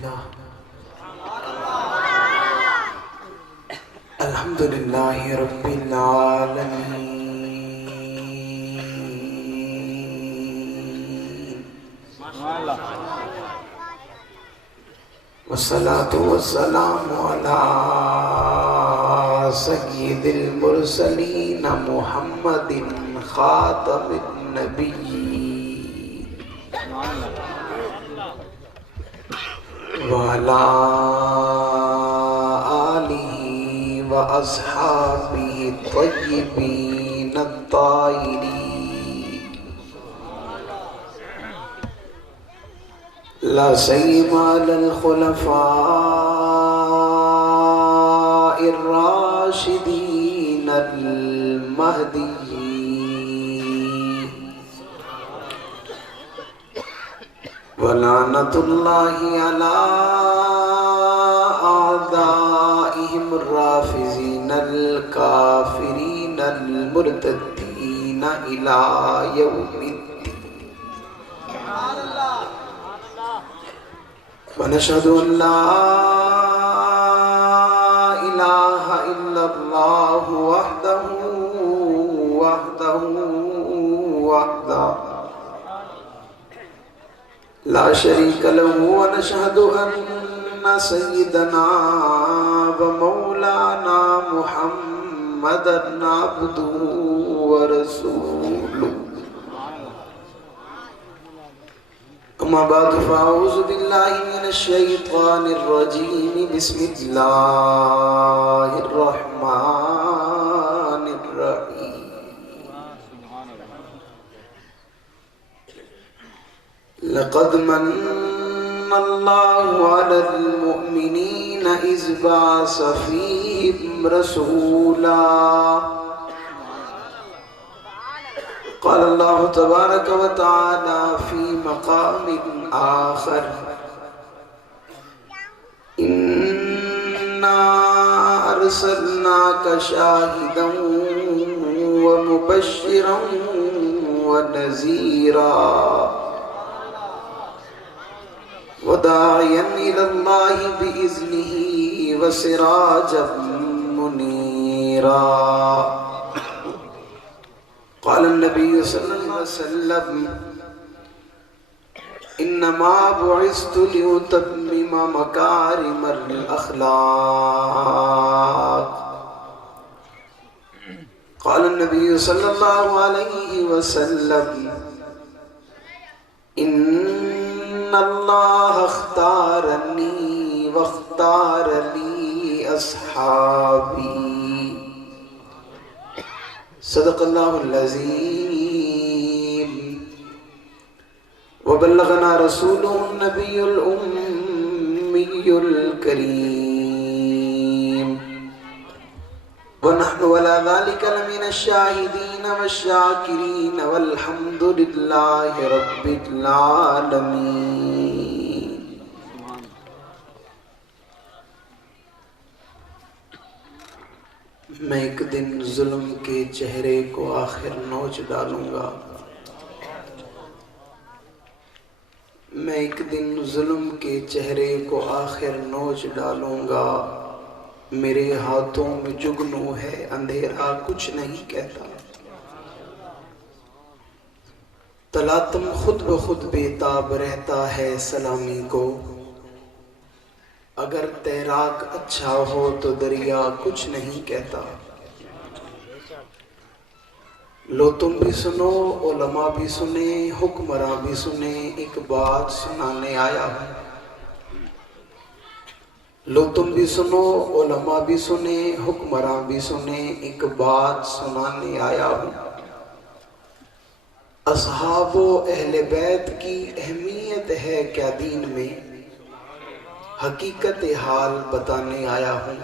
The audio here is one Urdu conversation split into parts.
لله الحمد لله رب العالمين والصلاة والسلام على سيد المرسلين محمد خاتم النبيين وعلى آله وأصحابه الطيبين الطاهرين لا سيما على الخلفاء الراشدين المهديين ولعنة الله على أعدائهم الرافضين الكافرين المرتدين إلى يوم الدين ونشهد أن لا إله إلا الله وحده لا شريك له ونشهد أن سيدنا ومولانا محمدا عبده ورسوله أما بعد فأعوذ بالله من الشيطان الرجيم بسم الله الرحمن الرحيم لقد من الله على المؤمنين إذ بعث فيهم رسولا قال الله تبارك وتعالى في مقام آخر إنا أرسلناك شاهدا ومبشرا ونذيرا وداعيا إلى الله بإذنه وسراجا منيرا قال النبي صلى الله عليه وسلم إنما بعثت لأتمم مكارم الأخلاق قال النبي صلى الله عليه وسلم إن الله اختارني واختار لي أصحابي صدق الله العظيم وبلغنا رسوله النبي الأمي الكريم ونحن على ذلك لمن الشاهدين والشاكرين والحمد لله رب العالمين میں ایک دن ظلم کے چہرے کو آخر نوچ ڈالوں گا میں ایک دن ظلم کے چہرے کو آخر نوچ ڈالوں گا میرے ہاتھوں میں جگنو ہے اندھیرا کچھ نہیں کہتا تلاتم خود بخود بےتاب رہتا ہے سلامی کو اگر تیراک اچھا ہو تو دریا کچھ نہیں کہتا لو تم بھی سنو علماء بھی سنیں حکمراں بھی سنیں ایک بات سنانے آیا ہوں لو تم بھی سنو علماء بھی سنیں حکمراں بھی سنیں ایک بات سنانے آیا ہوں اصحاب و اہل بیت کی اہمیت ہے کیا دین میں حقیقت حال بتانے آیا ہوں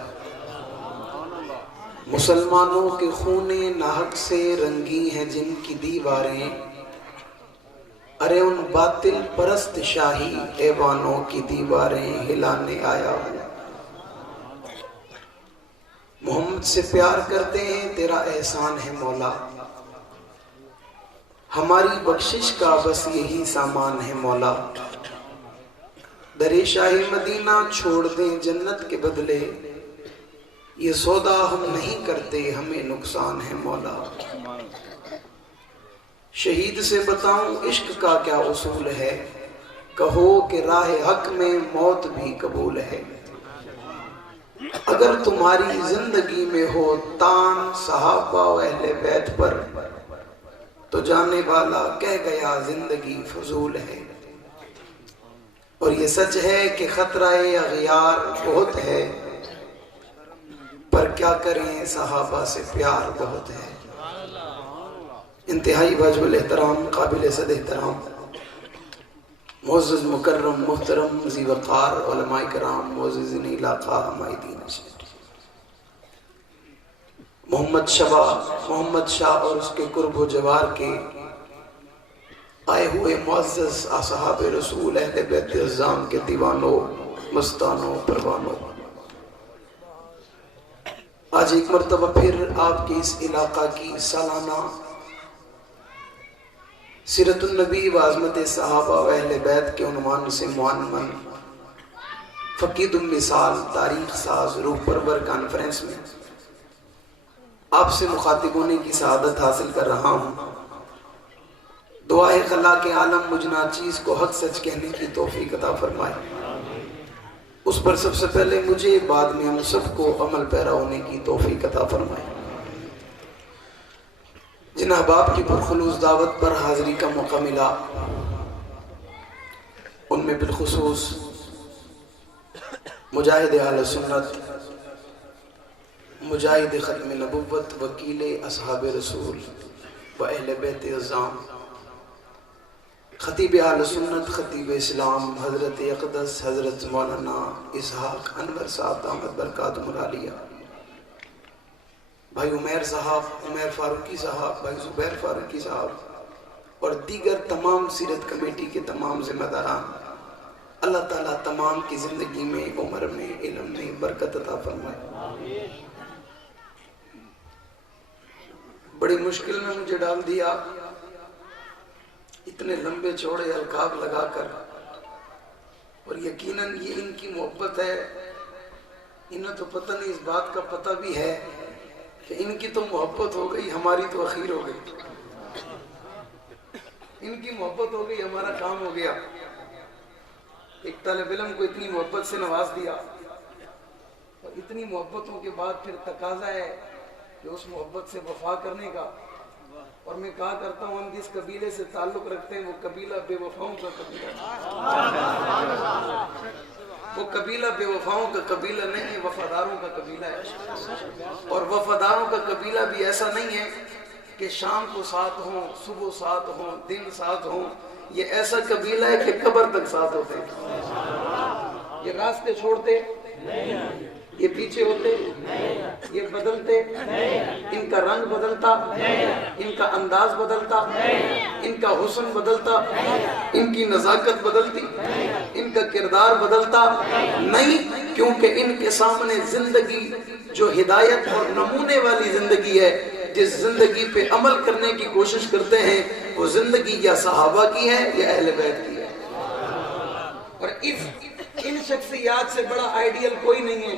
مسلمانوں کے خون ناحق سے رنگی ہیں جن کی دیواریں ارے ان باطل پرست شاہی ایوانوں کی دیواریں ہلانے آیا ہوں محمد سے پیار کرتے ہیں تیرا احسان ہے مولا ہماری بخشش کا بس یہی سامان ہے مولا درے شاہی مدینہ چھوڑ دیں جنت کے بدلے، یہ سودا ہم نہیں کرتے ہمیں نقصان ہے مولا۔ شہید سے بتاؤں عشق کا کیا اصول ہے، کہو کہ راہ حق میں موت بھی قبول ہے۔ اگر تمہاری زندگی میں ہو تان صحابہ و اہل بیت پر، تو جانے والا کہہ گیا زندگی فضول ہے۔ اور یہ سچ ہے کہ خطرہ اغیار بہت ہے، پر کیا کریں صحابہ سے پیار بہت ہے۔ انتہائی واجب الاحترام، قابل صد احترام، معزز مکرم محترم ذی وقار علماء کرام، معززین علاقہ ہمارے دین سے، محمد شاہ اور اس کے قرب و جوار کے آئے ہوئے معزز اصحاب رسول اہل بیت اعظام کے دیوانوں، مستانوں، پروانوں، آج ایک مرتبہ پھر آپ کے اس علاقہ کی سالانہ سیرت النبی و عظمت صحابہ و اہل بیت کے عنوان سے معنون فقید المثال تاریخ ساز روح پرور کانفرنس میں آپ سے مخاطب ہونے کی سعادت حاصل کر رہا ہوں۔ دعا ہے خلاق عالم مجھ ناچیز کو حق سچ کہنے کی توفیق عطا فرمائے، اس پر سب سے پہلے مجھے بعد میں ہم سب کو عمل پیرا ہونے کی توفیق عطا فرمائے۔ جن احباب کی پرخلوص دعوت پر حاضری کا موقع ملا، ان میں بالخصوص مجاہد اہل سنت، مجاہد ختم نبوت، وکیل اصحاب رسول و اہل بیت اعظام، خطیب اہل سنت، خطیب اسلام حضرت اقدس حضرت مولانا اسحاق انور صاحب دامت برکاتہم العالیہ، بھائی عمیر صاحب، عمیر فاروقی صاحب، بھائی زبیر فاروقی صاحب اور دیگر تمام سیرت کمیٹی کے تمام ذمہ داران، اللہ تعالیٰ تمام کی زندگی میں، عمر میں، علم میں برکت عطا فرمائے۔ بڑی مشکل میں مجھے ڈال دیا اتنے لمبے چوڑے القاب لگا کر، اور یقیناً یہ ان کی محبت ہے، انہیں تو پتہ نہیں، اس بات کا پتہ بھی ہے کہ ان کی تو محبت ہو گئی، ہماری تو اخیر ہو گئی۔ ان کی محبت ہو گئی، ہمارا کام ہو گیا۔ ایک طالب علم کو اتنی محبت سے نواز دیا، اور اتنی محبتوں کے بعد پھر تقاضا ہے کہ اس محبت سے وفا کرنے کا۔ اور میں کہا کرتا ہوں، ہم جس قبیلے سے تعلق رکھتے ہیں وہ قبیلہ بے وفاؤں کا قبیلہ ہے، وہ قبیلہ بے وفاؤں کا قبیلہ نہیں ہے، وفاداروں کا قبیلہ ہے۔ اور وفاداروں کا قبیلہ بھی ایسا نہیں ہے کہ شام کو ساتھ ہوں، صبح ساتھ ہوں، دن ساتھ ہوں، یہ ایسا قبیلہ ہے کہ قبر تک ساتھ ہوتے ہیں۔ یہ راستے چھوڑتے، یہ پیچھے ہوتے، یہ بدلتے، ان کا رنگ بدلتا، ان کا انداز بدلتا، ان کا حسن بدلتا، ان کی نزاکت بدلتی، ان کا کردار بدلتا نہیں، کیونکہ ان کے سامنے زندگی جو ہدایت اور نمونے والی زندگی ہے، جس زندگی پہ عمل کرنے کی کوشش کرتے ہیں، وہ زندگی یا صحابہ کی ہے یا اہل بیت کی ہے۔ اور ان شخصیات سے بڑا آئیڈیل کوئی نہیں ہے،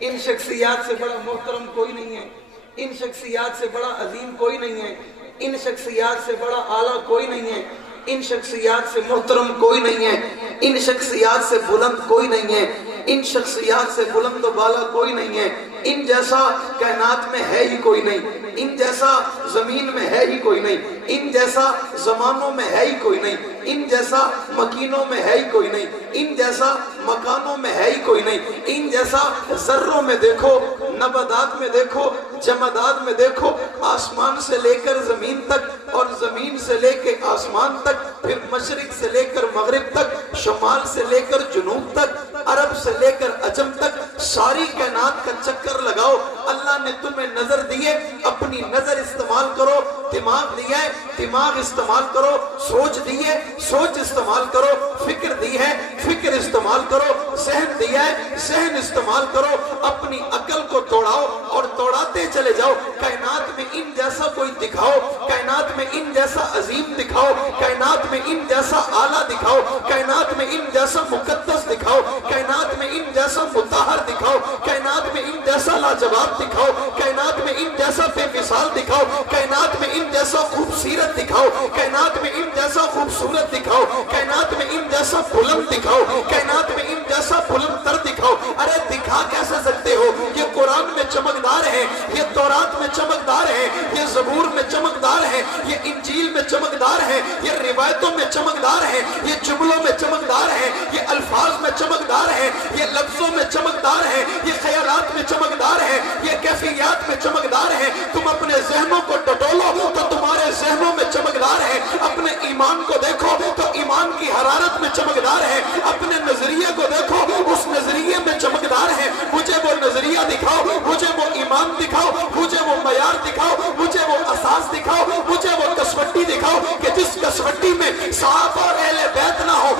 ان شخصیات سے بڑا محترم کوئی نہیں ہے، ان شخصیات سے بڑا عظیم کوئی نہیں ہے، ان شخصیات سے بڑا اعلیٰ کوئی نہیں ہے، ان شخصیات سے محترم کوئی نہیں ہے، ان شخصیات سے بلند کوئی نہیں ہے، ان شخصیات سے بلند و بالا کوئی نہیں ہے، ان جیسا کائنات میں ہے ہی کوئی نہیں، ان جیسا زمین میں ہے ہی کوئی نہیں، ان جیسا زمانوں میں ہے ہی کوئی نہیں، ان جیسا مکینوں میں ہے ہی کوئی نہیں، ان جیسا مکانوں میں ہے ہی کوئی نہیں، ان جیسا ذروں میں دیکھو، نباتات میں دیکھو، جمادات میں دیکھو، آسمان سے لے کر زمین تک اور زمین سے لے کے آسمان تک، پھر مشرق سے لے کر مغرب تک، شمال سے لے کر جنوب تک، عرب سے لے کر عجم تک، ساری کائنات کا چکر لگاؤ۔ اللہ نے تمہیں نظر دیے، اپنی نظر استعمال کرو، دماغ دیا ہے دماغ استعمال کرو، سوچ دی ہے سوچ استعمال کرو، فکر دی ہے فکر استعمال کرو، ذہن دیا ہے ذہن استعمال کرو، اپنی عقل کو توڑاؤ اور توڑاتے چلے جاؤ۔ کائنات میں ان جیسا کوئی دکھاؤ، کائنات میں ان جیسا عظیم دکھاؤ، کائنات میں ان جیسا اعلیٰ دکھاؤ، کائنات میں ان جیسا مقدس دکھاؤ۔ دکھاؤ, کائنات میں ان جیسا مطہر دکھاؤ, کائنات میں ان جیسا لاجواب دکھاؤ, کائنات میں ان جیسا بے مثال دکھاؤ, کائنات میں ان جیسا خوبصورت دکھاؤ, کائنات میں ان جیسا خوبصورت دکھاؤ, کائنات میں ان جیسا بلند دکھاؤ, کائنات میں ان جیسا بلند تر دکھاؤ. ارے دکھا کیسے سکتے ہو؟ یہ قرآن میں چمکدار ہے, یہ تورات میں چمکدار ہے, یہ زبور میں چمکدار ہے, یہ انجیل میں چمکدار ہے, یہ روایتوں میں چمکدار ہے, یہ جملوں میں چمکدار ہے, یہ الفاظ میں چمکدار ہے, یہ لفظوں میں چمکدار ہے, یہ خیالات میں چمکدار ہے, یہ کیفیات میں چمکدار ہے. تم اپنے ذہنوں کو ٹٹولو تو تمہارے ذہنوں میں چمکدار ہے, اپنے ایمان کو دیکھو تو ایمان کی حرارت میں چمکدار ہے, اپنے نظریے کو دیکھو اس نظریے میں چمکدار ہے. مجھے وہ نظریہ دکھاؤ, مجھے وہ ایمان دکھاؤ, مجھے وہ معیار دکھاؤ, مجھے وہ اساس دکھاؤ, مجھے وہ کسوٹی دکھاؤ کہ جس کسوٹی میں صحابہ اور اہل بیت نہ ہو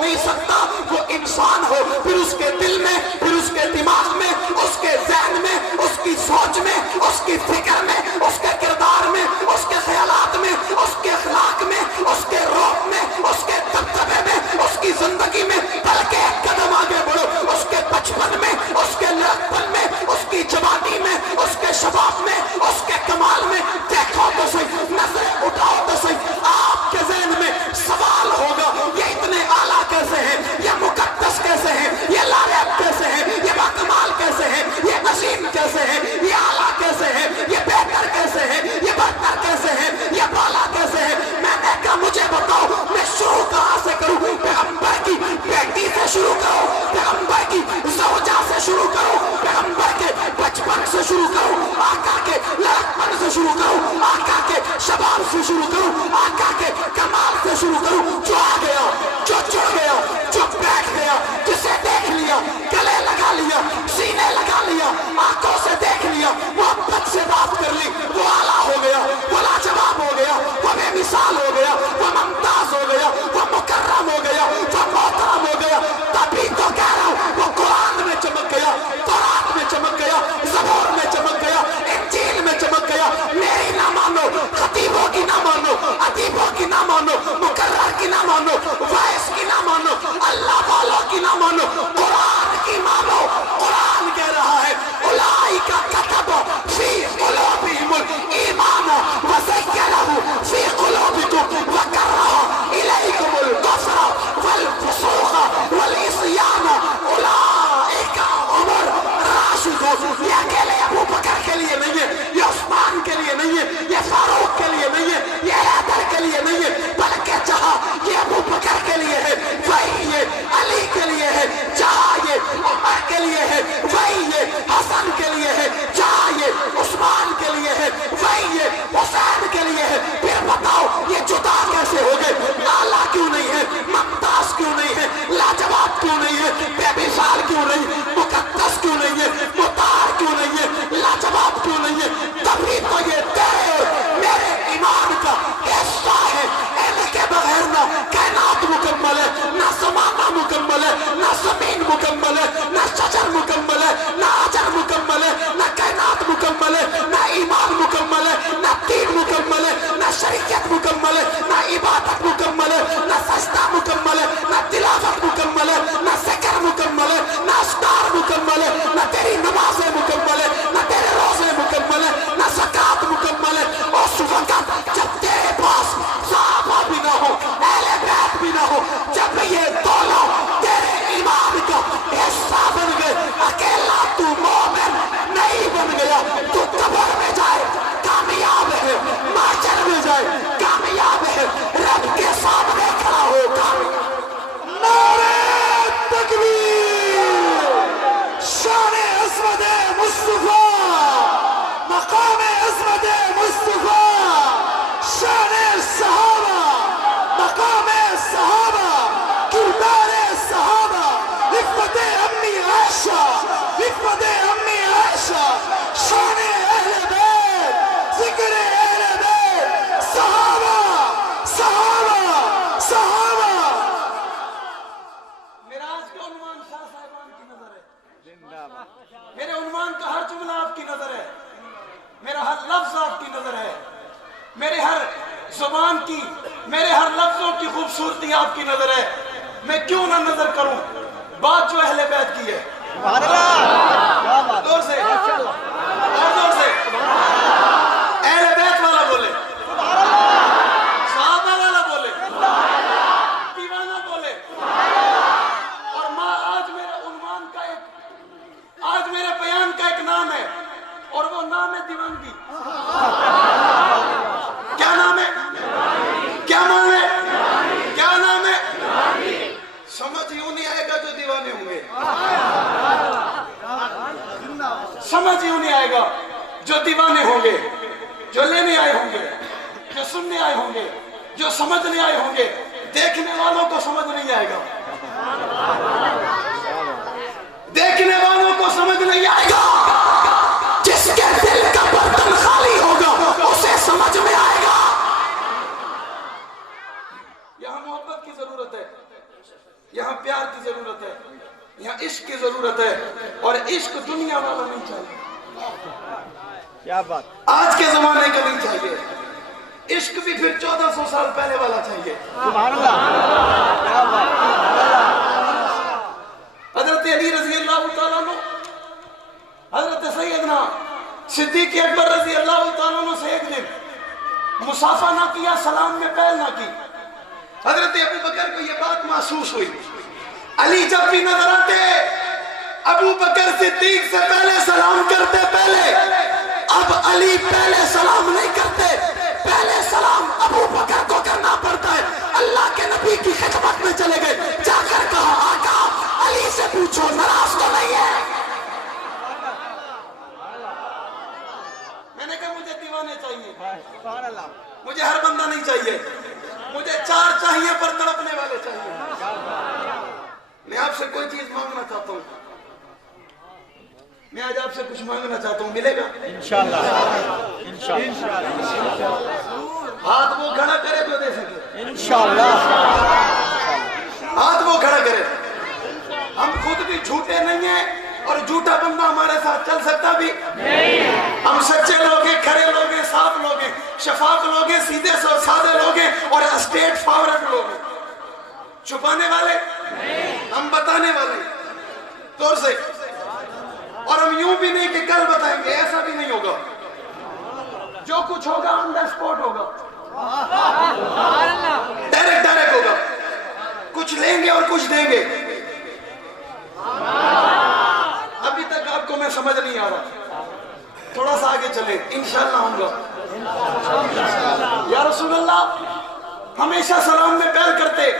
نہیں سکتا وہ انسان ہو. پھر اس کے دل میں, پھر اس کے دماغ میں, اس کے ذہن میں, اس کی سوچ میں, اس کی فکر میں, اس کے کردار میں, اس کے خیالات میں, اس کے اخلاق میں, اس کے روح میں, اس کے دبدبے میں, اس کی زندگی میں بلکہ ایک قدم آگے بڑھو, اس کے بچپن میں, اس کے لڑکپن میں, اس کی جوانی میں, اس کے شباب میں, اس کے کمال میں دیکھو تو صحیح, نظریں اٹھاؤ تو صحیح. آپ کے ذہن میں سوال ہوگا یہ اتنے اعلیٰ کیسے ہیں, یہ مقدس کیسے ہیں, یہ لائق کیسے ہیں, یہ باکمال کیسے ہیں, یہ عظیم کیسے ہیں, یہ اعلیٰ کیسے ہیں, یہ بہتر کیسے ہیں, یہ برتر کیسے ہیں, یہ بالا کیسے ہیں. میں نے کہا مجھے بتاؤ میں شروع کہاں سے کروں؟ پیغمبر کی بیٹی سے شروع کرو, پیغمبر کی زوجہ سے شروع کرو, پیغمبر کے بچپن سے شروع کرو, آقا کے لڑکپن سے شروع کرو, آقا کے شباب سے شروع کرو, آقا کے کمال سے شروع کرو. جو آ گیا, جو جڑ گیا, جو بیٹھ گیا, جسے دیکھ لیا, گلے لگا لیا, سینے لگا لیا, آنکھوں سے دیکھ لیا, محبت سے بات کر لی, وہ اعلیٰ ہو گیا, وہ لاجواب ہو گیا, وہ بے مثال ہو گیا, وہ ممتاز ہو گیا, وہ مکرم ہو گیا, وہ محترم ہو گیا. تبھی تو کہہ رہا ہوں وہ قرآن میں چمک گیا, تورات میں چمک گیا, زبور میں چمک گیا, انجیل میں چمک گیا. میری نہ مانو, خطیبوں کی نہ مانو, ادیبوں کی نہ مانو, مقرر کی نہ مانو, وائس کی نہ مانو, اللہ والوں کی نہ مانو, قرآن کی مانو. قرآن کہہ رہا ہے اولئک کتب فی قلوبہم الایمان وزینہ فی قلوبکم وکرہ الیکم الکفر والفسوق والعصیان اولئک هم الراشدون. یہ اکیلے ابو بکر کے لیے نہیں ہے, یہ عثمان کے لیے نہیں ہے, یہ فاروق کے لیے نہیں ہے, یہ حیدر کے لیے نہیں ہے, بلکہ جہاں یہ ابو بکر کے لیے ہے وہی یہ علی کے لیے ہے, جہاں یہ عمر کے لیے ہے وہی یہ حسن کے لیے ہے, جہاں یہ عثمان کے لیے ہے وہی یہ حسین کے لیے ہے. پھر بتاؤ یہ جدا کیسے ہو گئے؟ اعلیٰ کیوں نہیں ہے, ممتاز کیوں نہیں ہے, لاجواب کیوں نہیں ہے, بے مثال کیوں نہیں, مقدس کیوں نہیں ہے, مطہر کیوں نہیں ہے, لاجواب کیوں نہیں ہے؟ تبھی تو یہ تیرے اور میرے ایمان کا حصہ ہے. ان کے بغیر نہ کائنات مکمل ہے, نہ زمانہ مکمل ہے, نہ زمین مکمل ہے, نہ شجر مکمل ہے, نہ حجر مکمل ہے, نہ کائنات مکمل ہے, نہ ایمان مکمل ہے, نہ دین مکمل ہے, نہ شریعت مکمل ہے, نہ عبادت مکمل ہے, نہ سجدہ مکمل ہے, نہ تلاوت مکمل ہے, نہ ذکر مکمل ہے, نہ اذکار مکمل ہے, نہ تیری نمازیں مکمل ہے, نہ تیرے روزے مکمل ہے, نہ زکات مکمل ہے. اور اس وقت جب تیرے پاس صحابہ بھی نہ ہو, اہل بیت بھی نہ ہو, جب یہ دونوں تیرے ایمان کا حصہ بن گئے, اکیلا تو مومن نہیں بن گیا, تو قبر میں جائے کامیاب ہے, محشر میں جائے کامیاب ہے, رب کے سامنے کھڑا ہو کامیاب. نعرہ تکبیر, شان عظمت مصطفیٰ, مقام عظمت مصطفیٰ, شان صحابہ, مقام صحابہ, کردار صحابہ, عفت امی عائشہ, عفت امی عائشہ, شان اہل بیت, ذکر اہل بیت, صحابہ, صحابہ, صحابہ. میرا آج کا عنوان شاہ صاحبان کی نظر ہے, میرے عنوان کا ہر جملہ آپ کی نظر ہے, میرا ہر لفظ آپ کی نظر ہے, میرے ہر زبان کی, میرے ہر لفظوں کی خوبصورتی آپ کی نظر ہے. میں کیوں نہ نظر کروں, بات جو اہل بیت کی ہے. سبحان اللہ. زور سے اور زور سے اہل بیت والا بولے, صحابہ والا بولے, دیوانہ بولے. اور ماں آج میرے عنوان کا آج میرے بیان کا ایک نام ہے, اور وہ نام ہے دیوانگی. کیا نام ہے؟ کیا نام ہے؟ کیا نام ہے؟ سمجھ یوں نہیں آئے گا جو دیوانے ہوں گے. سمجھ یوں نہیں آئے گا جو دیوانے ہوں گے, جو لینے آئے ہوں گے, جو سننے آئے ہوں گے, جو سمجھنے آئے ہوں گے. دیکھنے والوں کو سمجھ نہیں آئے گا, دیکھنے والوں کو سمجھ نہیں آئے گا. جس کے دل کا برتن خالی ہوگا اسے سمجھ میں آئے گا. یہاں محبت کی ضرورت ہے, یہاں پیار کی ضرورت ہے, یہاں عشق کی ضرورت ہے. اور عشق دنیا والا نہیں چاہیے, کیا بات. آج کے زمانے کا نہیں چاہیے. عشق بھی پھر 1400 سال پہلے والا چاہیے. سبحان اللہ. کیا بات. حضرت علی رضی اللہ تعالیٰ عنہ, حضرت سیدنا صدیق اکبر رضی اللہ تعالیٰ عنہ سے ایک دن مصافحہ نہ کیا, سلام میں پہل نہ کی. حضرت ابو بکر کو یہ بات محسوس ہوئی. علی جب بھی نظر آتے ابو بکر صدیق سے پہلے سلام کرتے. پہلے اب علی پہلے سلام نہیں کرتے, پہلے سلام ابو بکر کو کرنا پڑتا ہے. اللہ کے نبی کی خدمت میں چلے گئے, جا کر کہا آقا علی سے پوچھو ناراض تو نہیں ہے. میں نے کہا مجھے دیوانے چاہیے, سبحان اللہ. مجھے ہر بندہ نہیں چاہیے, مجھے چار چاہیے پر تڑپنے والے چاہیے. میں آپ سے کوئی چیز مانگنا چاہتا ہوں, میں آج آپ سے کچھ مانگنا چاہتا ہوں, ملے گا انشاءاللہ. انشاءاللہ. ہاتھ وہ کھڑا کرے جو دے سکے. انشاءاللہ. ہاتھ وہ کھڑا کرے. ہم خود بھی جھوٹے نہیں ہیں, اور جھوٹا بندہ ہمارے ساتھ چل سکتا بھی نہیں. ہم سچے لوگ ہیں, کھڑے لوگ ہیں, صاف لوگ ہیں, شفاف لوگ ہیں, سیدھے سادے لوگ ہیں, اور اسٹیٹ فارورڈ لوگ ہیں. چھپانے والے ہم بتانے والے طور سے. اور ہم یوں بھی نہیں کہ کل بتائیں گے, ایسا بھی نہیں ہوگا. جو کچھ ہوگا آن دا اسپاٹ ہوگا, ڈائریکٹ ہوگا. کچھ لیں گے اور کچھ دیں گے. ابھی تک آپ کو میں سمجھ نہیں آ رہا, تھوڑا سا آگے چلیں, انشاءاللہ ہوں گا. یا رسول اللہ, ہمیشہ سلام میں پہل کرتے.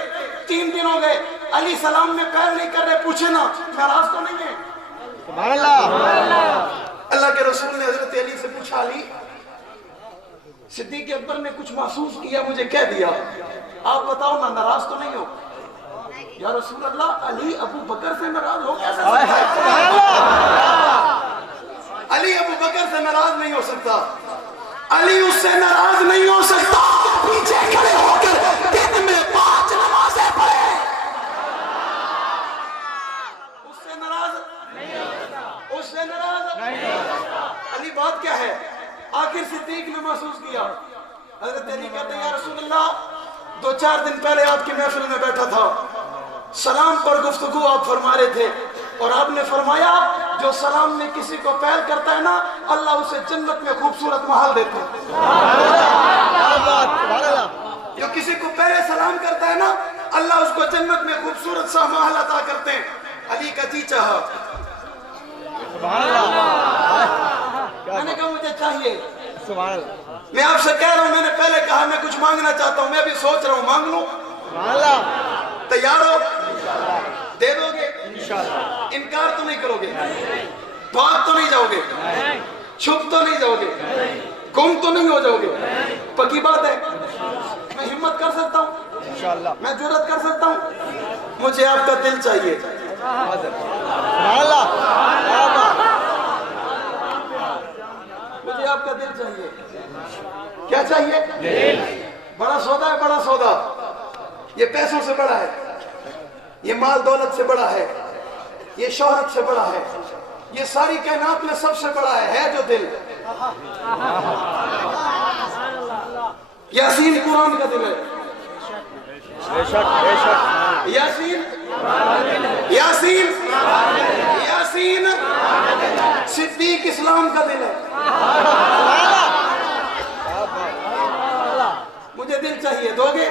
3 دن ہو گئے علی سلام میں پہل نہیں کر رہے, پوچھے نا ناراض تو نہیں ہے. سبحان اللہ. اللہ کے رسول نے حضرت علی سے پوچھا, علی صدیق اکبر نے کچھ محسوس کیا, مجھے کہہ دیا, آپ بتاؤ نا ناراض تو نہیں ہو. یا رسول اللہ, علی ابو بکر سے ناراض ہو کیسے سکتا ہے؟ علی ابو بکر سے ناراض نہیں ہو سکتا, علی اس سے ناراض نہیں ہو سکتا. پیچھے کھڑے ہو کر دن میں 5 نمازیں پڑھے, اس سے ناراض نہیں ہو سکتا, اس سے ناراض نہیں ہو سکتا. علی بات کیا ہے؟ آخر صدیق نے محسوس کیا. حضرت علی کہتے ہیں, یا رسول اللہ 2-4 دن پہلے آپ کی محفل میں بیٹھا تھا, سلام پر گفتگو آپ فرما رہے تھے, اور آپ نے فرمایا جو سلام میں کسی کو پہل کرتا ہے نا, اللہ اسے جنت میں خوبصورت محل دیتے ہیں. جو کسی کو پہلے سلام کرتا ہے نا, اللہ اس کو جنت میں خوبصورت سا محل عطا کرتے ہیں. علی کا جی چاہا, میں نے کہا مجھے چاہیے. سبحان اللہ. میں آپ سے کہہ رہا ہوں, میں نے پہلے کہا میں کچھ مانگنا چاہتا ہوں, میں بھی سوچ رہا ہوں مانگ لوں. سبحان اللہ. تیار ہو؟ دے دو گے؟ انشاءاللہ. انکار تو نہیں کرو گے, بھاگ تو نہیں جاؤ گے, چھپ تو نہیں جاؤ گے, گم تو نہیں ہو جاؤ گے. پکی بات ہے, میں ہمت کر سکتا ہوں, انشاءاللہ. میں جرات کر سکتا ہوں. مجھے آپ کا دل چاہیے. سبحان اللہ. مجھے آپ کا دل چاہیے. کیا چاہیے؟ دل. بڑا سودا ہے, بڑا سودا. یہ پیسوں سے بڑا ہے, یہ مال دولت سے بڑا ہے, یہ شہرت سے بڑا ہے, یہ ساری کائنات میں سب سے بڑا ہے جو دل. یاسین قرآن کا دل ہے. بے شک. یاسین یاسین یاسین صدیق اسلام کا دل ہے. مجھے دل چاہیے, دو گے؟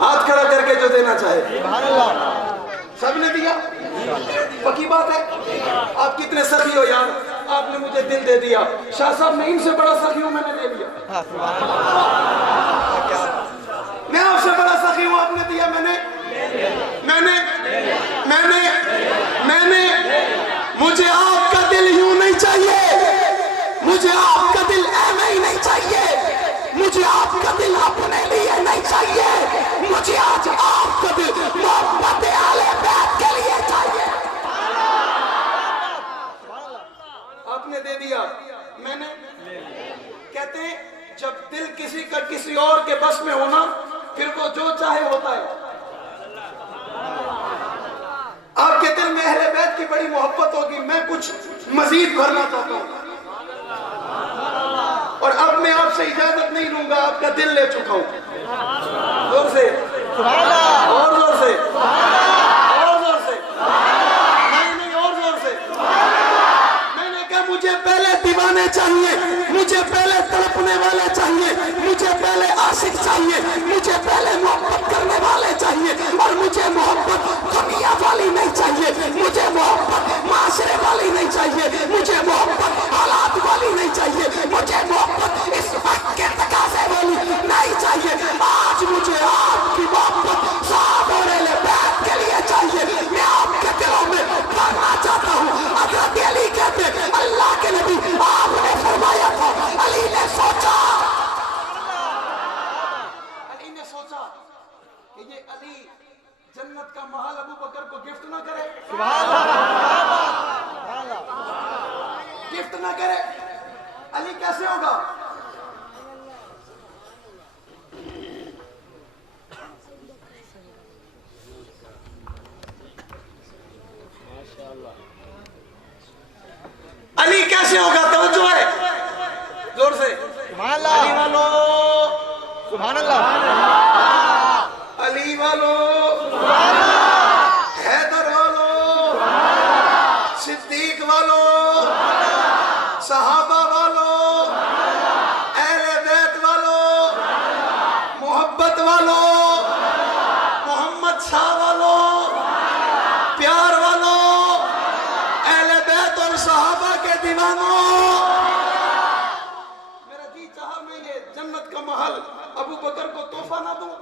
ہاتھ کھڑا کر کے جو دینا چاہے. سب نے دیا؟ پکی بات ہے. آپ کتنے سخی ہو یار, آپ نے مجھے دل دے دیا. شاہ صاحب میں ان سے بڑا سخی ہوں, میں نے دے دیا. میں آپ سے بڑا سخی ہوں, آپ نے دیا. مجھے آپ کا دل یوں نہیں چاہیے, مجھے آپ کا دل ایویں ہی نہیں چاہیے, مجھے آپ کا دل اپنے لیے نہیں چاہیے, مجھے آج آپ کا دل محبت اہل بیت کے لیے چاہیے. آپ نے دے دیا, میں نے. کہتے ہیں جب دل کسی کا کسی اور کے بس میں ہونا, پھر وہ جو چاہے ہوتا ہے. آپ کے دل میں اہل بیت کی بڑی محبت ہوگی, میں کچھ مزید بھرنا چاہتا ہوں, اور اب میں آپ سے اجازت نہیں لوں گا, آپ کا دل لے چکا ہوں. زور سے, اور زور سے, اور زور سے, نہیں اور زور سے. میں نے کہا مجھے پہلے دیوانے چاہیے, مجھے پہلے تڑپنے والے چاہیے, مجھے پہلے عاشق چاہیے, مجھے پہلے محبت کرنے والے چاہیے, اور مجھے محبت دنیا والی نہیں چاہیے, مجھے محبت معاشرے والی نہیں چاہیے, مجھے محبت حالات والی نہیں چاہیے, مجھے محبت اس وقت کے تقاضے والی نہیں چاہیے. آج مجھے آپ کی محبت صاحب اور اہل بیت کے لیے چاہیے. میں آپ کے دلوں میں بھرنا چاہتا ہوں. حضرت علی کہتے اللہ کے نبی آپ نے فرمایا تھا, علی نے سوچا کہ یہ علی جنت کا محل ابو بکر کو گفٹ نہ کرے, گفٹ نہ کرے. علی کیسے ہوگا؟ علی کیسے ہوگا؟ توجہ ہے, زور سے. علی والو, سبحان اللہ, علی والو, حیدر والو, صدیق والو, صحابہ والو, اہل بیت والو, محبت والو, محمد شاہ والو, پیار والو, اہل بیت اور صحابہ کے دیوانوں. میرا جی چاہا میں یہ جنت کا محل ابو بکر کو تحفہ نہ دوں.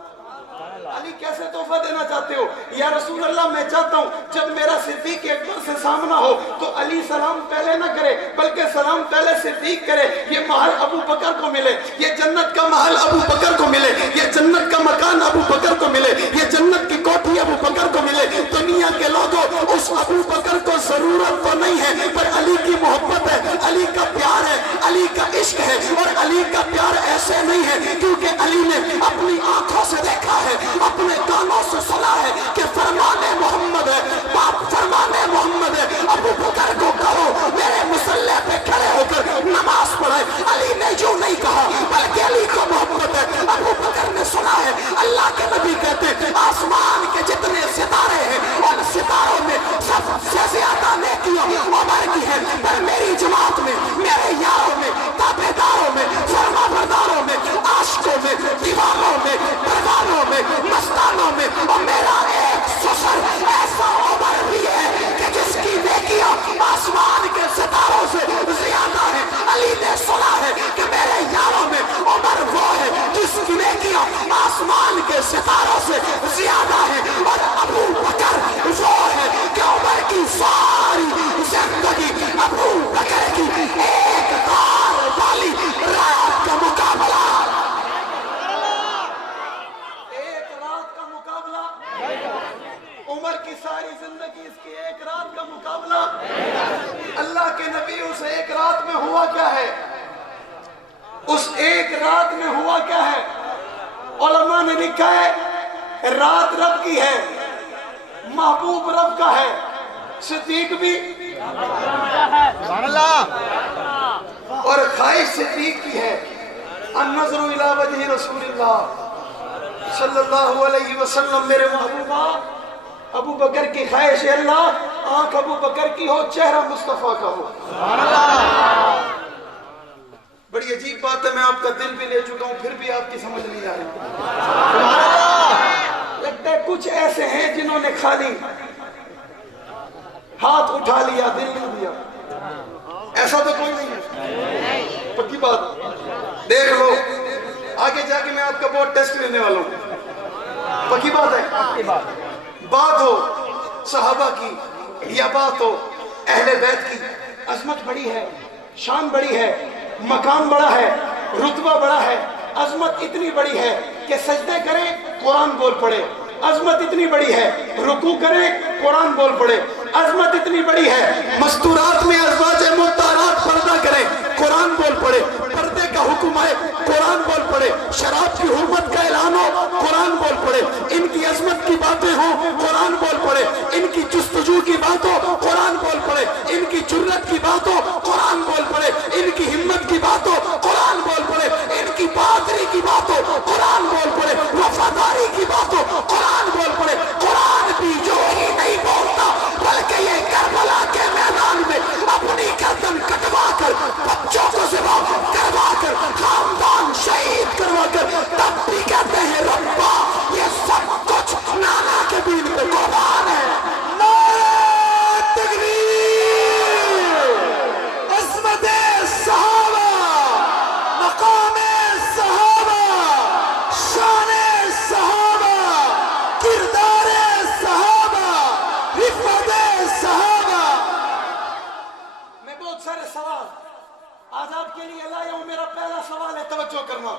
علی کیسے تحفہ دینا چاہتے ہو؟ یا رسول اللہ میں چاہتا ہوں جب میرا صدیق اکبر سے سامنا ہو تو علی سلام پہلے نہ کرے, بلکہ سلام پہلے صدیق کرے. یہ محل ابو بکر کو ملے, یہ جنت کا محل ابو بکر کو ملے, یہ جنت کا مکان ابو بکر کو ملے, یہ جنت کی کوٹھی ابو بکر کو ملے. دنیا کے لوگوں اس ابو بکر کو ضرورت تو نہیں ہے, پر علی کی محبت ہے, علی کا پیار ہے, علی کا عشق ہے. اور علی کا پیار ایسے نہیں ہے کیونکہ علی نے اپنی آنکھوں سے دیکھا ہے, اپنے کانوں سے سنا ہے کہ فرمان محمد ہے, باپ فرمان محمد ہے. ابو بکر کو کہو میرے مصلی پہ کھڑے ہو کر نماز پڑھے. علی نے جو نہیں کہا, بلکہ علی کو محبت ہے. ابو بکر نے سنا ہے, اللہ کے نبی کہتے ہیں آسمان کے جتنے ستارے ہیں ان ستاروں میں سب سے زیادہ نیکیاں عمر کی ہیں, پر میری جماعت میں, میرے یاروں میں, تابعداروں میں, فرما برداروں میں, عاشقوں میں, دیوانوں میں, پروانوں میں, مستانوں میں, اور میرا ایک سسر ایسا عمر بھی ہے کہ جس کی نیکیاں آسمان کے ستاروں سے زیادہ ہیں. علی نے سنا ہے کہ میرے یاروں میں عمر وہ ہے جس کی نیکیاں آسمان کے ستاروں سے زیادہ ہیں, اور ابو بکر وہ ہے کہ عمر کی ساری زندگی ابو بکر کی ایک کار والی رات کا مقابلہ, عمر کی ساری زندگی اس کی ایک رات کا مقابلہ. اللہ کے نبی اس ایک رات میں ہوا کیا ہے, اس ایک رات میں ہوا کیا ہے؟ علماء نے لکھا ہے رات رب کی ہے, محبوب رب کا ہے, صدیق بھی سبحان اللہ, اور خواہش صدیق کی ہے. النظر الی وجہ رسول اللہ صلی اللہ علیہ وسلم. میرے محبوبہ ابو بکر کی خواہش اللہ آنکھ ابو بکر کی ہو چہرہ مصطفیٰ کا ہو. بڑی عجیب بات ہے, میں آپ کا دل بھی لے چکا ہوں پھر بھی آپ کی سمجھ نہیں آ رہی. لگتا ہے کچھ ایسے ہیں جنہوں نے خالی ہاتھ اٹھا لیا دل نہیں دیا. ایسا تو کوئی نہیں ہے, پکی بات. دیکھ لو آگے جا کے میں آپ کا بہت ٹیسٹ لینے والا ہوں. پکی بات ہے. بات ہو صحابہ کی یا بات ہو اہل بیت کی, عظمت بڑی ہے, شان بڑی ہے, مقام بڑا ہے, رتبہ بڑا ہے. عظمت اتنی بڑی ہے کہ سجدے کریں قرآن بول پڑے. عظمت اتنی بڑی ہے رکوع کریں قرآن بول پڑے. عظمت اتنی بڑی ہے مستورات میں ازواج مطہرات پردہ کریں قرآن بول پڑے. پردے کا حکم ہے قرآن بول پڑے. شراب کی حرمت کا اعلان ہو قرآن بول پڑے. ان کی عظمت کی باتیں ہوں قرآن بول پڑے. ان کی جستجو کی بات ہو قرآن بول پڑے. ان کی جرت کی بات ہو قرآن بول پڑے. ان کی ہمت کی بات ہو قرآن بول پڑے. ان کی بہادری کی بات ہو قرآن بول پڑے. وفاداری کی بات ہو قرآن بول پڑے. قرآن بھی جو ہی نہیں بولتا بلکہ یہ کربلا کے میدان میں اپنی گردن کٹوا کر بچوں کو ذبح کروا کر خاندان شہید کروا کر تب بھی کہتے ہیں ربا یہ سب کچھ نانا کے دین پہ قربان ہے. نعرہ تکبیر, عظمت صحابہ, مقام صحابہ, شان صحابہ, کردار صحابہ, رفعت صحابہ. میں بہت سارے سوال آج آپ کے لیے لایا ہوں. میرا پہلا سوال ہے, توجہ کرنا.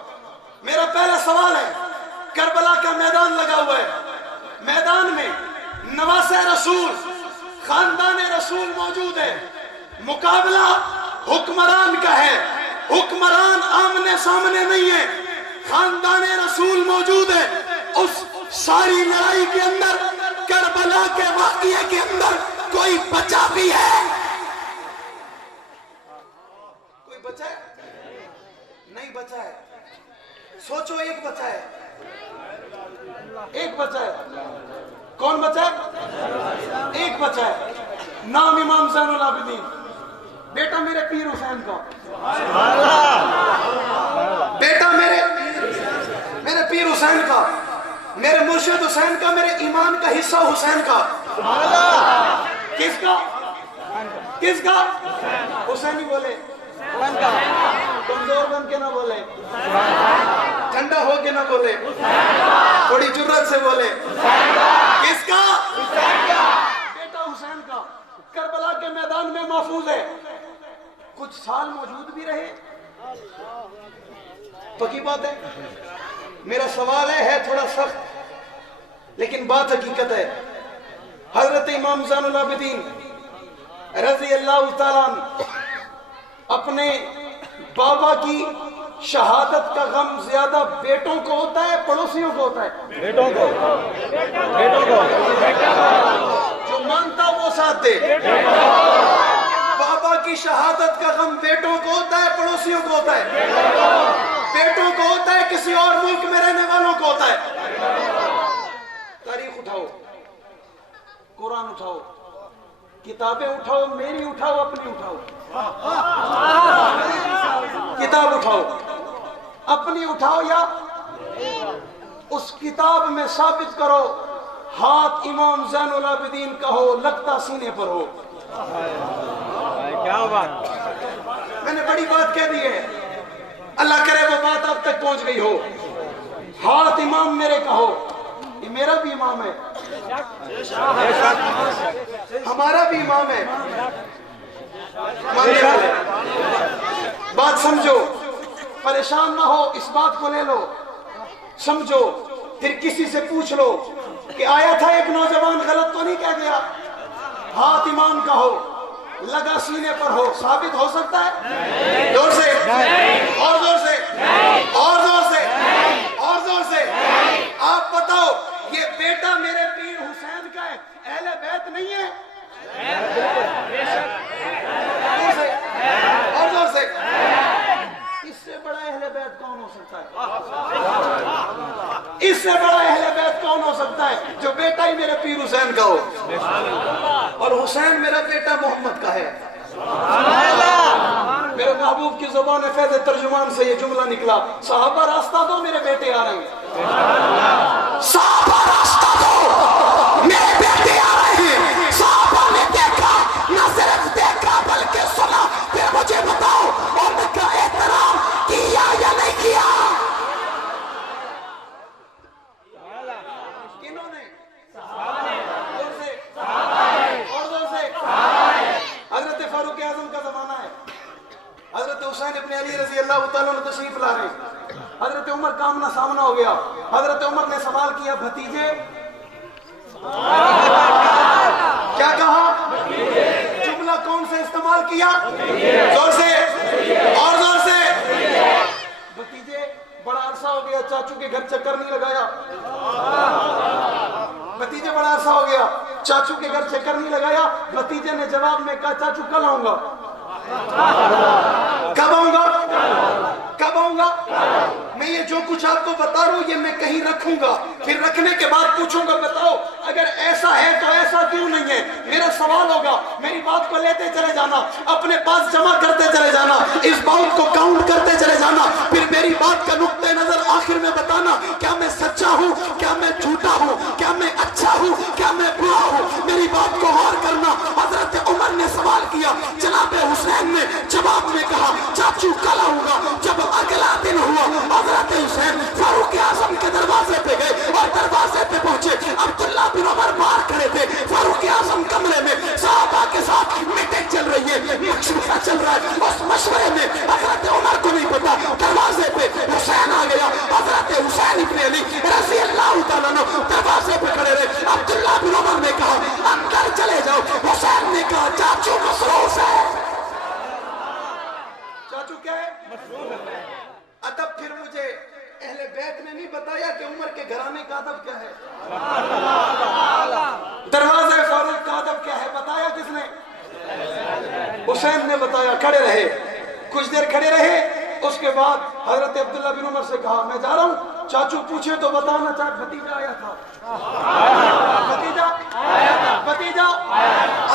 میرا پہلا سوال ہے, کربلا کا میدان لگا ہوا ہے. میدان میں نواسہ رسول خاندان رسول موجود ہے. مقابلہ حکمران کا ہے. حکمران آمنے سامنے نہیں ہے, خاندان رسول موجود ہے. اس ساری لڑائی کے اندر کربلا کے واقعے کے اندر کوئی بچا بھی ہے؟ کوئی بچا ہے؟ نہیں بچا ہے. سوچو ایک بچا ہے, ایک بچا ہے. کون بچا ہے؟ ایک بچا ہے. نام امام زین العابدین, بیٹا میرے پیر حسین کا. بیٹا میرے پیر حسین کا, میرے مرشد حسین کا, میرے ایمان کا حصہ حسین کا. کس کا؟ کس کا؟ حسینی بولے, کمزور بن کے نہ بولے, ٹھنڈا ہو کے نہ بولے, تھوڑی جرت سے بولے. کس کا؟ بیٹا حسین کا. کربلا کے میدان میں محفوظ ہے. کچھ سال موجود بھی رہے. پکی بات ہے. میرا سوال ہے تھوڑا سخت لیکن بات حقیقت ہے. حضرت امام زین العابدین رضی اللہ تعالیٰ عنہ اپنے بابا کی شہادت کا غم زیادہ بیٹوں کو ہوتا ہے پڑوسیوں کو ہوتا ہے؟ بیٹوں کو. جو مانتا وہ ساتھ دے. بابا کی شہادت کا غم بیٹوں کو ہوتا ہے پڑوسیوں کو ہوتا ہے؟ بیٹوں کو ہوتا ہے, کسی اور ملک میں رہنے والوں کو ہوتا ہے. تاریخ اٹھاؤ, قرآن اٹھاؤ, کتابیں اٹھاؤ, میری اٹھاؤ, اپنی اٹھاؤ. کتاب اٹھاؤ, اپنی اٹھاؤ, یا اس کتاب میں ثابت کرو ہاتھ امام زین العابدین کا ہو, لگتا سینے پر ہو. کیا بات, میں نے بڑی بات کہہ دی ہے. اللہ کرے وہ بات آپ تک پہنچ گئی ہو. ہاتھ امام میرے کا ہو. یہ میرا بھی امام ہے, ہمارا بھی امام ہے. بات سمجھو, پریشان نہ ہو, اس بات کو لے لو, سمجھو. پھر کسی سے پوچھ لو کہ آیا تھا ایک نوجوان غلط تو نہیں کہہ گیا. ہاتھ امام کا ہو, لگا سینے پر ہو, ثابت ہو سکتا ہے؟ زور سے, اور زور سے, اور زور سے, اور زور سے. آپ بتاؤ یہ بیٹا میرے پیر حسین کا ہے, اہل بیت نہیں ہے؟ اور زور سے. اس سے بڑا اہل بیت کون ہو سکتا ہے؟ اس سے بڑا اہل بیت کون ہو سکتا ہے؟ ہے جو بیٹا ہی میرے پیر حسین کا ہو، اور حسین میرا بیٹا محمد کا ہے۔ میرے محبوب کی زبان فیض ترجمان سے یہ جملہ نکلا، صحابہ راستہ دو میرے بیٹے آ رہے ہیں، صحابہ راستہ دو میرے بیٹے آ رہے ہیں۔ صحابہ نے دیکھا، نہ صرف دیکھا بلکہ سنا، پھر مجھے بتاؤ ان کا احترام کیا یا نہیں کیا؟ کنہوں نے؟ دور سے اور دور سے۔ حضرت فاروق اعظم کا زمانہ ہے، حضرت حسین ابن علی رضی اللہ تعالیٰ عنہ تشریف لا رہے ہیں، حضرت عمر کا آمنا سامنا ہو گیا، حضرت عمر نے سوال کیا، بھتیجے؟ کیا کہا؟ جملہ کون سے استعمال کیا؟ زور سے اور زور سے۔ بھتیجے؟ بڑا عرصہ ہو گیا چاچو کے گھر چکر نہیں لگایا، بھتیجے بڑا عرصہ ہو گیا چاچو کے گھر چکر نہیں لگایا۔ بھتیجے نے جواب میں کہا، چاچو کل آؤں گا۔ کب آؤں گا؟ کب آؤں گا؟ میں یہ جو کچھ آپ کو بتا رہا ہوں یہ میں کہیں رکھوں گا، پھر رکھنے کے بعد پوچھوں گا بتاؤ اگر ایسا ہے تو ایسا کیوں نہیں ہے؟ میرا سوال ہوگا، میری بات کو لیتے چلے جانا، اپنے پاس جمع کرتے چلے جانا، اس بات کو کاؤنٹ کرتے چلے جانا، پھر میری بات کا نقطہ نظر آخر میں بتانا، کیا میں سچا ہوں، کیا میں جھوٹا ہوں، کیا میں اچھا ہوں، کیا میں برا ہوں، میری بات کو غور کرنا۔ حضرت عمر نے سوال کیا، جناب حسین نے جواب میں کہا، چاچو کل آؤں گا۔ جب اگلا دن ہوا، حضرت حسین فاروق اعظم کے دروازے پہ گئے اور دروازے پہ پہنچے، عبداللہ بن عمر باہر کھڑے تھے، فاروق اعظم کمرے میں صحابہ کے ساتھ میٹنگ چل رہی ہے، مشورہ چل رہا ہے، اس مشورے میں حضرت عمر کو نہیں پتا، دروازے پہ حسین آ گیا، حضرت حسین ابن علی رضی اللہ تعالیٰ عنہ دروازے پہ کھڑے رہے۔ عبداللہ بن عمر نے کہا اندر چلے جاؤ، حسین نے کہا چاچو مصروف ہے۔ چاچو کیا ہے؟ ادب۔ پھر مجھے اہل بیت نے نہیں بتایا کہ عمر کے گھرانے کا ادب کیا ہے، دروازے فاروق کا ادب کیا ہے، بتایا کس نے؟ حسین نے بتایا۔ کھڑے رہے، کچھ دیر کھڑے رہے، اس کے بعد حضرت عبداللہ بن عمر سے کہا میں جا رہا ہوں، چاچو پوچھے تو بتانا، بھتیجا آیا تھا، بھتیجا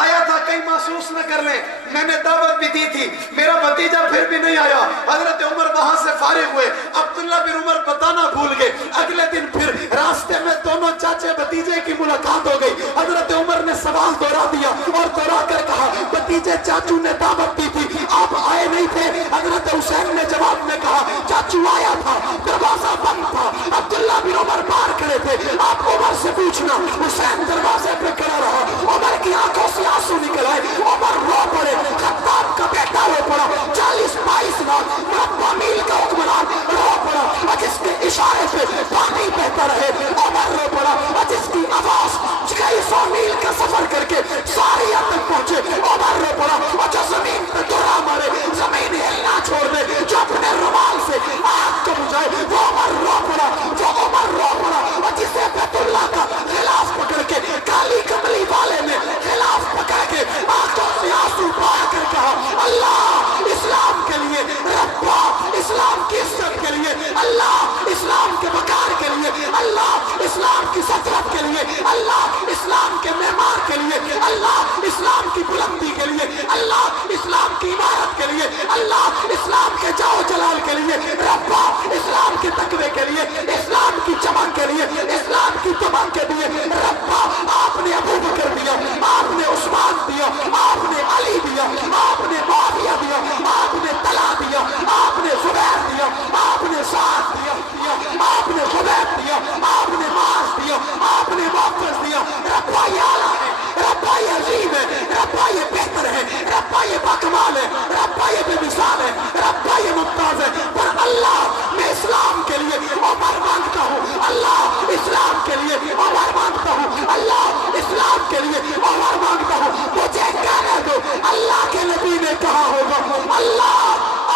آیا تھا، کہیں محسوس نہ کر لیں، میں نے دعوت بھی دی تھی، میرا بھتیجا پھر بھی نہیں آیا۔ حضرت عمر وہاں سے فارغ ہوئے، عبداللہ بن عمر بتانا بھول گئے۔ اگلے دن پھر راستے میں دونوں چاچے بھتیجے کی ملاقات ہو گئی، حضرت عمر نے سوال دوہرا دیا اور دوہرا کر کہا بھتیجے چاچو نے دعوت دی تھی، آپ آئے نہیں تھے؟ حضرت حسین نے جواب میں کہا چاچو آیا تھا، دروازہ بند تھا، عبداللہ بن عمر باہر کھڑے تھے، آپ عمر سے پوچھنا۔ حسین دروازے پہ کھڑا رہا، عمر کی آنکھوں سے آنسو نکل آئے، عمر رو پڑے، خطاب کا بیٹا رو پڑا، 40-22 مربع میل کا حکمران رو پڑا، جس کے اشارے سے پانی بہتا رہے، عمر رو پڑا، جس کی آواز کئی 100 میل کا سفر کر کے ساری حد تک پہنچے، عمر رو پڑا، اور جو زمین پہ درا مارے، زمین ہلنا چھوڑ دے، جو اپنے رومال سے آگ کو بجھائے، وہ عمر رو پڑا، جو عمر رو پڑا، اور جسے بیت اللہ کا خلاف پکڑ کے کالی کملی والے نے خلاف پکڑ کے آنکھوں سے آنسو بہا کر کہا اللہ اسلام کے لیے، ربا اسلام کی عزت کے لیے، اللہ اسلام کے وقار کے لیے، اللہ اسلام کی سطرت کے لیے، اللہ اسلام کے معمار کے لیے، اللہ اسلام کی بلندی کے لیے، اللہ اسلام کی عمارت کے لیے، اللہ اسلام کے جاؤ جلال کے لیے، ربا اسلام کے تقوی کے لیے، اسلام کی چمک کے لیے، اسلام کی دمک کے لیے، ربا آپ نے ابو بکر دیا، آپ نے عثمان دیا، آپ نے علی دیا، آپ نے معاویہ دیا، آپ نے طلحہ دیا، آپ نے زبیر دیا، آپ نے سعد دیا، آپ نے خبیب دیا، آپ نے معاذ دیا، آپ نے واقف دیا، ربا یہ اعلیٰ ہے، ربا یہ عظیم ہے، ربا یہ بہتر ہے، ربا یہ باکمال ہے، ربا یہ بے مثال ہے، ربا یہ ممتاز ہے، پر اللہ میں اسلام کے لیے عمر مانگتا ہوں، اللہ اسلام کے لیے عمر مانگتا ہوں، اللہ اسلام کے لیے عمر مانگتا ہوں، مجھے کہنے دو اللہ کے نبی نے کہا ہوگا اللہ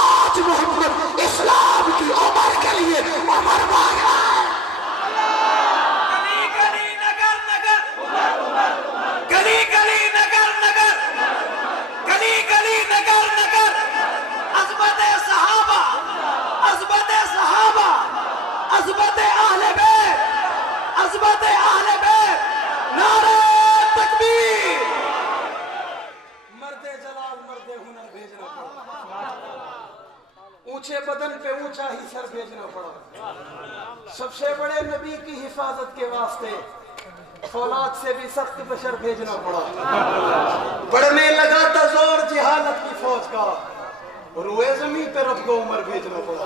آج محمد اسلام کی عمر کے لیے عمر مانگ رہا ہے۔ گلی گلی نگر نگر، گلی گلی نگر نگر، گلی گلی نگر نگر، عظمت صحابہ، عظمت صحابہ، عظمت اہل بیت، عظمت اہل بیت۔ گردن پہ اونچا ہی سر بھیجنا پڑا. سب سے بڑے نبی کی حفاظت کے واسطے فولاد سے بھی سخت بشر بھیجنا پڑا. پڑھنے لگا تھا زور جہالت کی فوج کا، روئے زمین پہ رب کو عمر بھیجنا پڑا.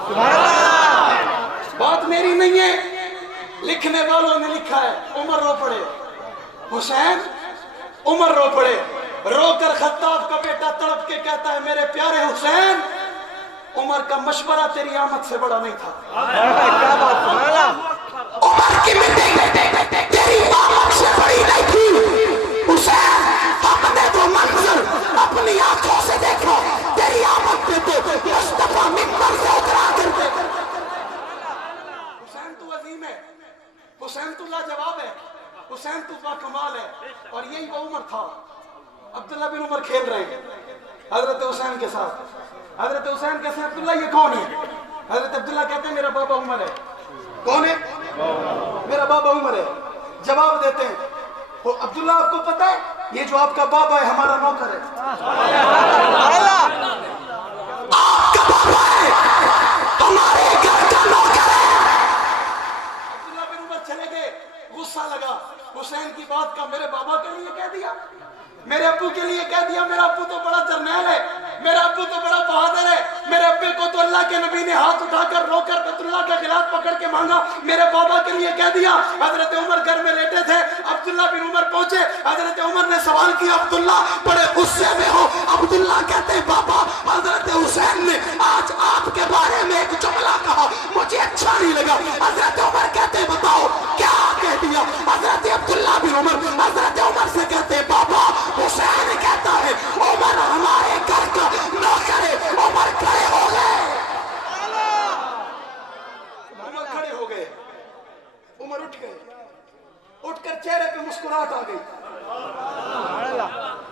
بات میری نہیں ہے، لکھنے والوں نے لکھا ہے. عمر رو پڑے، حسین عمر رو پڑے. رو کر خطاب کا بیٹا تڑپ کے کہتا ہے میرے پیارے حسین، عمر کا مشورہ تیری آمد سے بڑا نہیں تھا. عمر کی میٹنگ تیری آمد سے بڑی نہیں تھی. حسین ہم نے وہ منظر اپنی آنکھوں سے دیکھا، تیری آمد پہ تو مصطفیٰ ممبر سے اترا کرتے. حسین تو عظیم ہے، حسین تو لاجواب ہے، حسین تو باکمال ہے. اور یہی وہ عمر تھا. عبداللہ بن عمر کھیل رہے ہیں حضرت حسین کے ساتھ. حضرت حسین کہتے ہیں عبداللہ یہ کون ہے؟ حضرت عبداللہ کہتے ہیں میرا بابا عمر ہے. کون ہے؟ میرا بابا عمر ہے. جواب دیتے ہیں عبداللہ آپ کو پتا ہے یہ جو آپ کا بابا ہے ہمارا نوکر ہے. آپ کا بابا ہے ہمارے گھر کا نوکر ہے. عبداللہ بن عمر چلے گئے. غصہ لگا حسین کی بات کا. میرے بابا کے لیے کہہ دیا، میرے ابو کے لیے کہہ دیا. میرا ابو تو بڑا جرنیل ہے، میرا ابو تو بڑا بہادر ہے. میرے ابے کو تو اللہ کے نبی نے ہاتھ اٹھا کر رو کر بیت اللہ کا خلاف پکڑ کے مانگا. میرے بابا کے لیے کہہ دیا. حضرت عمر گھر میں لیٹے تھے. عبداللہ بن عمر پہنچے. حضرت عمر نے سوال کیا عبداللہ بڑے غصے میں ہو؟ عبداللہ کہتے ہیں بابا حضرت حسین نے آج آپ کے بارے میں ایک جملہ کہا، مجھے اچھا نہیں لگا. حضرت عمر کہتے ہیں بتاؤ کیا کہہ دیا؟ حضرت عبداللہ بن عمر حضرت عمر سے کہتے ہیں بابا حسین کہتا ہے عمر ہمارے گھر کا نوکر ہے. عمر کھڑے ہو گئے. عمر کھڑے ہو گئے. عمر اٹھ گئے. اٹھ کر چہرے پہ مسکراہٹ آ گئی.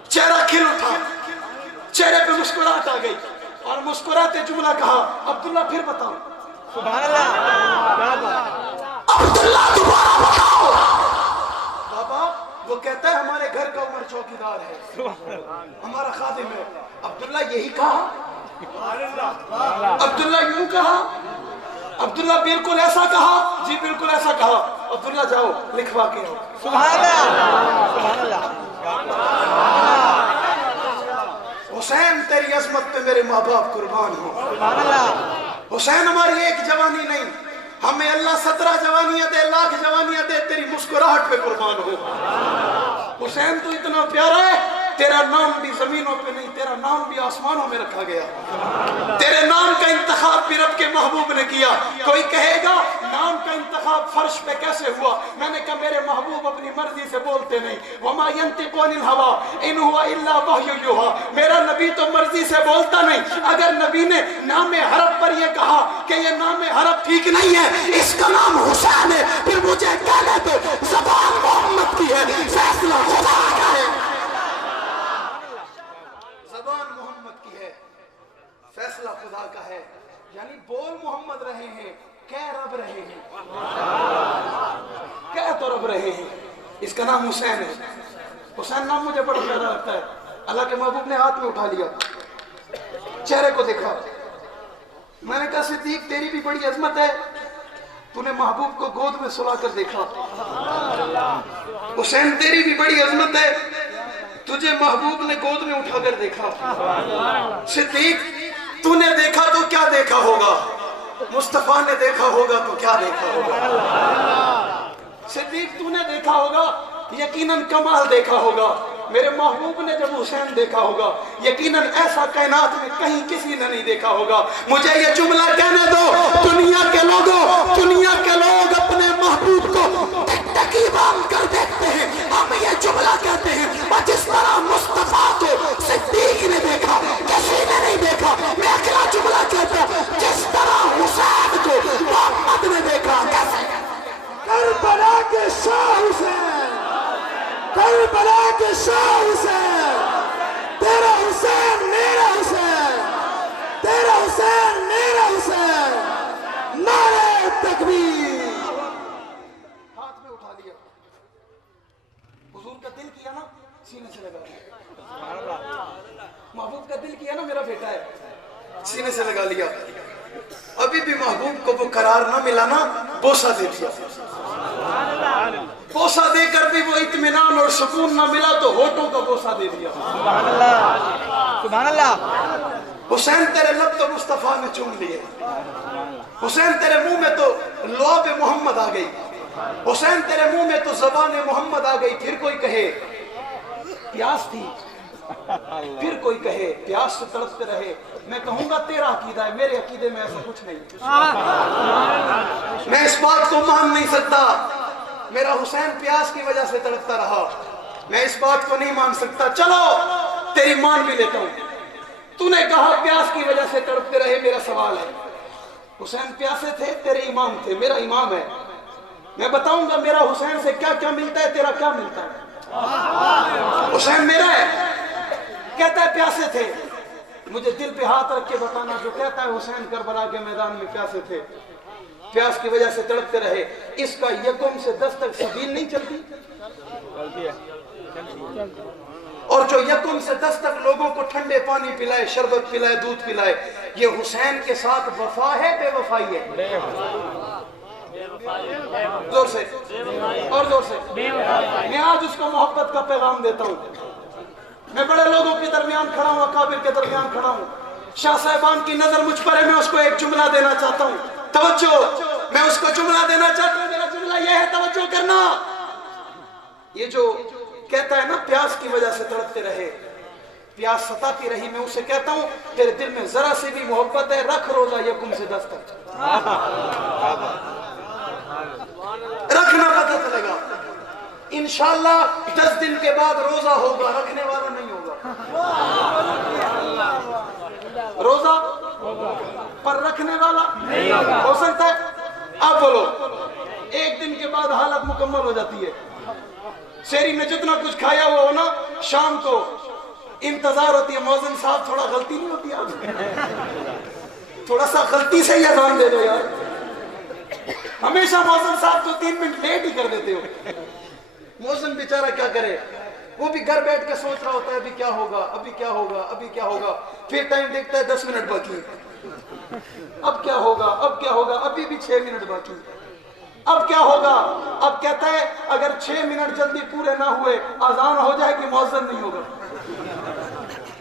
چہرہ کھل اٹھا، چہرے پہ مسکراہٹ آ گئی اور مسکراتے جملہ کہا عبداللہ پھر بتاؤ. عبداللہ دوبارہ بتاؤ. بابا وہ کہتا ہے ہمارے گھر کا عمر چوکیدار ہے، ہمارا خادم ہے. عبداللہ یہی کہا؟ عبداللہ یوں کہا؟ عبداللہ بالکل ایسا کہا؟ جی بالکل ایسا کہا. عبداللہ جاؤ لکھوا کے آؤ. حسین تیری عظمت پہ میرے ماں باپ قربان ہوں. حسین ہماری ایک جوانی نہیں، ہمیں اللہ 17 جوانیاں دے، لاکھ جوانیاں دے، تیری مسکراہٹ پہ قربان ہو. حسین تو اتنا پیارا ہے، تیرا نام بھی زمینوں پہ نہیں، تیرا نام بھی آسمانوں میں رکھا گیا. تیرے نام کا انتخاب بھی رب کے محبوب نے کیا. کوئی کہے گا نام کا انتخاب فرش پہ کیسے ہوا؟ میں نے کہا میرے محبوب اپنی مرضی سے بولتے نہیں. وما ينطق عن الهوى ان هو الا وحی یوحی. میرا نبی تو مرضی سے بولتا نہیں. اگر نبی نے نام حرف پر یہ کہا کہ یہ نام حرف ٹھیک نہیں ہے، اس کا نام حسین ہے، پھر مجھے کہنے دو زبان محمد کی ہے، فیصلہ خدا کا ہے. زبان محمد کی ہے، فیصلہ خدا کا ہے. یعنی بول محمد رہے ہیں، کہہ رب رہے ہیں، کہہ تو رب رہے ہیں. اس کا نام حسین ہے. حسین نام مجھے بڑا پیارا لگتا ہے. اللہ کے محبوب نے ہاتھ میں اٹھا لیا، چہرے کو دیکھا. میں نے کہا صدیق تیری بھی بڑی عظمت ہے، تو نے محبوب کو گود میں سلا کر دیکھا. حسین تیری بھی بڑی عظمت ہے، تجھے محبوب نے گود میں اٹھا کر دیکھا. صدیق تو نے دیکھا تو کیا دیکھا ہوگا؟ مصطفیٰ نے دیکھا ہوگا تو کیا دیکھا ہوگا؟ صدیق تو نے دیکھا ہوگا یقیناً کمال دیکھا ہوگا. میرے محبوب نے جب حسین دیکھا ہوگا یقیناً ایسا کائنات میں کہیں کسی نے نہیں دیکھا ہوگا. مجھے یہ جملہ کہنے دو، دنیا کے لوگوں، دنیا کے لوگ اپنے محبوب کو ٹکٹکی باندھ کر دیکھتے ہیں، ہم یہ جملہ کہتے ہیں جس طرح مصطفیٰ کو صدیق نے دیکھا کسی نے نہیں دیکھا. میں اگلا جملہ کہتا ہوں جس طرح حسین کو محمد نے دیکھا کیسے. کربلا کے شاہ حسین، کربلا کے شاہ حسین، تیرا حسین میرا حسین، تیرا حسین میرا حسین. نعرہ تکبیر. ہاتھ میں اٹھا لیا. حضور کا دل کیا نا سینے سے لگا لیا. محبوب کا دل کیا نا میرا بیٹا ہے، سینے سے لگا لیا. ابھی بھی محبوب کو وہ قرار نہ ملا نا، بوسہ دے دیا، بوسہ دے کر بھی وہ اطمینان اور سکون نہ ملا تو ہونٹوں کا بوسہ دے دیا۔ سبحان اللہ، سبحان اللہ۔ حسین تیرے لب تو مصطفیٰ نے چوم لیے، حسین تیرے منہ میں تو لعاب محمد آ گئی، حسین تیرے منہ میں تو زبان محمد آ گئی۔ پھر کوئی کہے پیاس تھی، پھر کوئی کہے پیاس سے تڑپتے رہے، میں کہوں گا تیرا عقیدہ ہے، میرے عقیدے میں ایسا کچھ نہیں۔ میں اس بات کو مان نہیں سکتا میرا حسین پیاس کی وجہ سے تڑپتا رہا، میں اس بات کو نہیں مان سکتا۔ چلو تیری مان بھی لیتا ہوں، تو نے کہا پیاس کی وجہ سے تڑپتے رہے، میرا سوال ہے حسین پیاسے تھے، تیرے امام تھے، میرا امام ہے، میں بتاؤں گا میرا حسین سے کیا کیا ملتا ہے، تیرا کیا ملتا ہے۔ حسین میرا ہے، کہتا ہے پیاسے تھے، مجھے دل پہ ہاتھ رکھ کے بتانا جو کہتا ہے حسین کربلا کے میدان میں پیاسے تھے، پیاس کی وجہ سے تڑپتے رہے، اس کا یکم سے 10 تک سبیل نہیں چلتی؟ اور جو یکم سے 10 تک لوگوں کو ٹھنڈے پانی پلائے، شربت پلائے، دودھ پلائے، یہ حسین کے ساتھ وفا ہے بے وفائی ہے؟ زور سے اور زور سے۔ میں آج اس کو محبت کا پیغام دیتا ہوں، میں بڑے لوگوں کے درمیان کھڑا ہوں، اکابر کے درمیان کھڑا ہوں، شاہ صاحبان کی نظر مجھ پر ہے، میں اس کو ایک جملہ دینا چاہتا ہوں، توجہ، میں اس کو جملہ دینا چاہتا ہوں، میرا جملہ یہ ہے، توجہ کرنا۔ یہ جو کہتا ہے نا پیاس کی وجہ سے تڑپتے رہے، پیاس ستاتی رہی، میں اسے کہتا ہوں تیرے دل میں ذرا سے بھی محبت ہے، رکھ روزہ یکم سے 10 تک، رکھنا پتہ چلے گا انشاءاللہ 10 دن کے بعد روزہ ہوگا، رکھنے والا نہیں ہوگا، روزہ پر رکھنے والا نہیں ہوگا، ہو سکتا ہے؟ آپ بولو، ایک دن کے بعد حالت مکمل ہو جاتی ہے، شہری میں جتنا کچھ کھایا ہوا ہو نا، شام کو انتظار ہوتی ہے مؤذن صاحب تھوڑا غلطی نہیں ہوتی آپ تھوڑا سا غلطی سے ہی اذان دے دو یار، ہمیشہ مؤذن صاحب تو 3 منٹ لیٹ ہی کر دیتے ہو، مؤذن بیچارہ کیا کرے، وہ بھی گھر بیٹھ کے سوچ رہا ہوتا ہے ابھی کیا ہوگا، ابھی کیا ہوگا، ابھی کیا ہوگا، پھر ٹائم دیکھتا ہے 10 منٹ باقی، اب کیا ہوگا، اب کیا ہوگا، ابھی بھی 6 منٹ باقی، اب کیا ہوگا، اب کہتا ہے اگر 6 منٹ جلدی پورے نہ ہوئے اذان ہو جائے کہ مؤذن نہیں ہوگا،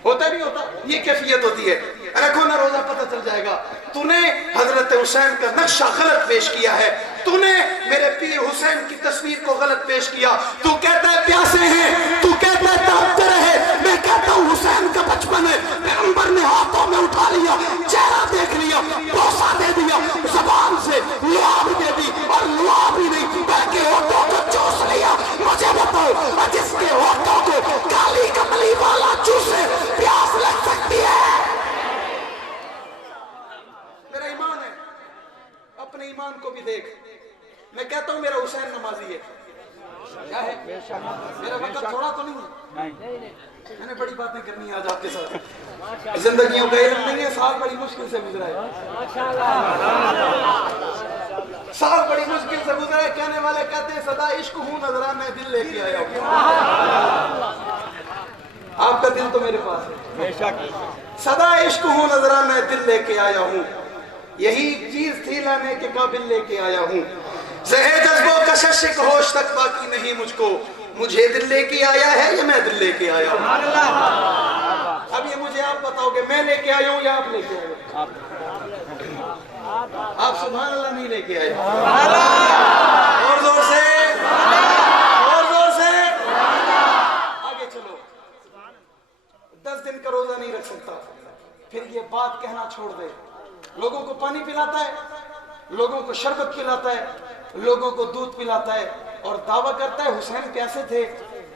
ہوتا نہیں ہوتا، یہ کیفیت ہوتی ہے، رکھو نا روزہ پتہ چل جائے گا۔ تو نے حضرت حسین کا نقشہ غلط پیش کیا ہے، تو نے میرے پیر حسین کی تصویر کو غلط پیش کیا، تو کہتا ہے پیاسے ہیں، تو کہتا ہے تڑپتے رہے، میں کہتا ہوں حسین کا بچپن ہے، پیغمبر نے ہاتھوں میں اٹھا لیا، چہرہ دیکھ لیا، بوسہ دے دیا، زبان سے لعاب دے دی، اور لعاب ہی نہیں بلکہ ہونٹوں کو چوس لیا۔ مجھے بتاؤ جس کے ہونٹوں کو کالی کملی والا چوسے پیاس لگ سکتی ہے؟ میرا ایمان ہے، اپنے ایمان کو بھی دیکھ، میں کہتا ہوں میرا حسین نمازی ہے، کیا ہے؟ میرا وقت تھوڑا تو نہیں ہے، میں نے بڑی باتیں کرنی ہے آج آپ کے ساتھ، زندگیوں کا علم نہیں ہے، سال بڑی مشکل سے گزرا ہے، سال بڑی مشکل سے گزرا ہے، کہنے والے کہتے ہیں صدا عشق ہوں نظران میں دل لے کے آیا ہوں، آپ کا دل تو میرے پاس ہے، صدا عشق ہوں نظران میں دل لے کے آیا ہوں، یہی چیز تھی لانے کے قابل لے کے آیا ہوں، زہر جذبوں کشش ایک ہوش تک باقی نہیں مجھ کو، مجھے دل لے کے آیا ہے یا میں دل لے کے آیا ہوں؟ اب یہ مجھے آپ بتاؤ گے میں لے کے آیا ہوں یا آپ لے کے آئے ہوں؟ آپ سبحان اللہ نہیں لے کے آئے، اور زور سے، اور زور سے، آگے چلو، 10 دن کا روزہ نہیں رکھ سکتا، پھر یہ بات کہنا چھوڑ دے، لوگوں کو پانی پلاتا ہے، لوگوں کو شربت پلاتا ہے، لوگوں کو دودھ پلاتا ہے، اور دعویٰ کرتا ہے حسین پیاسے تھے،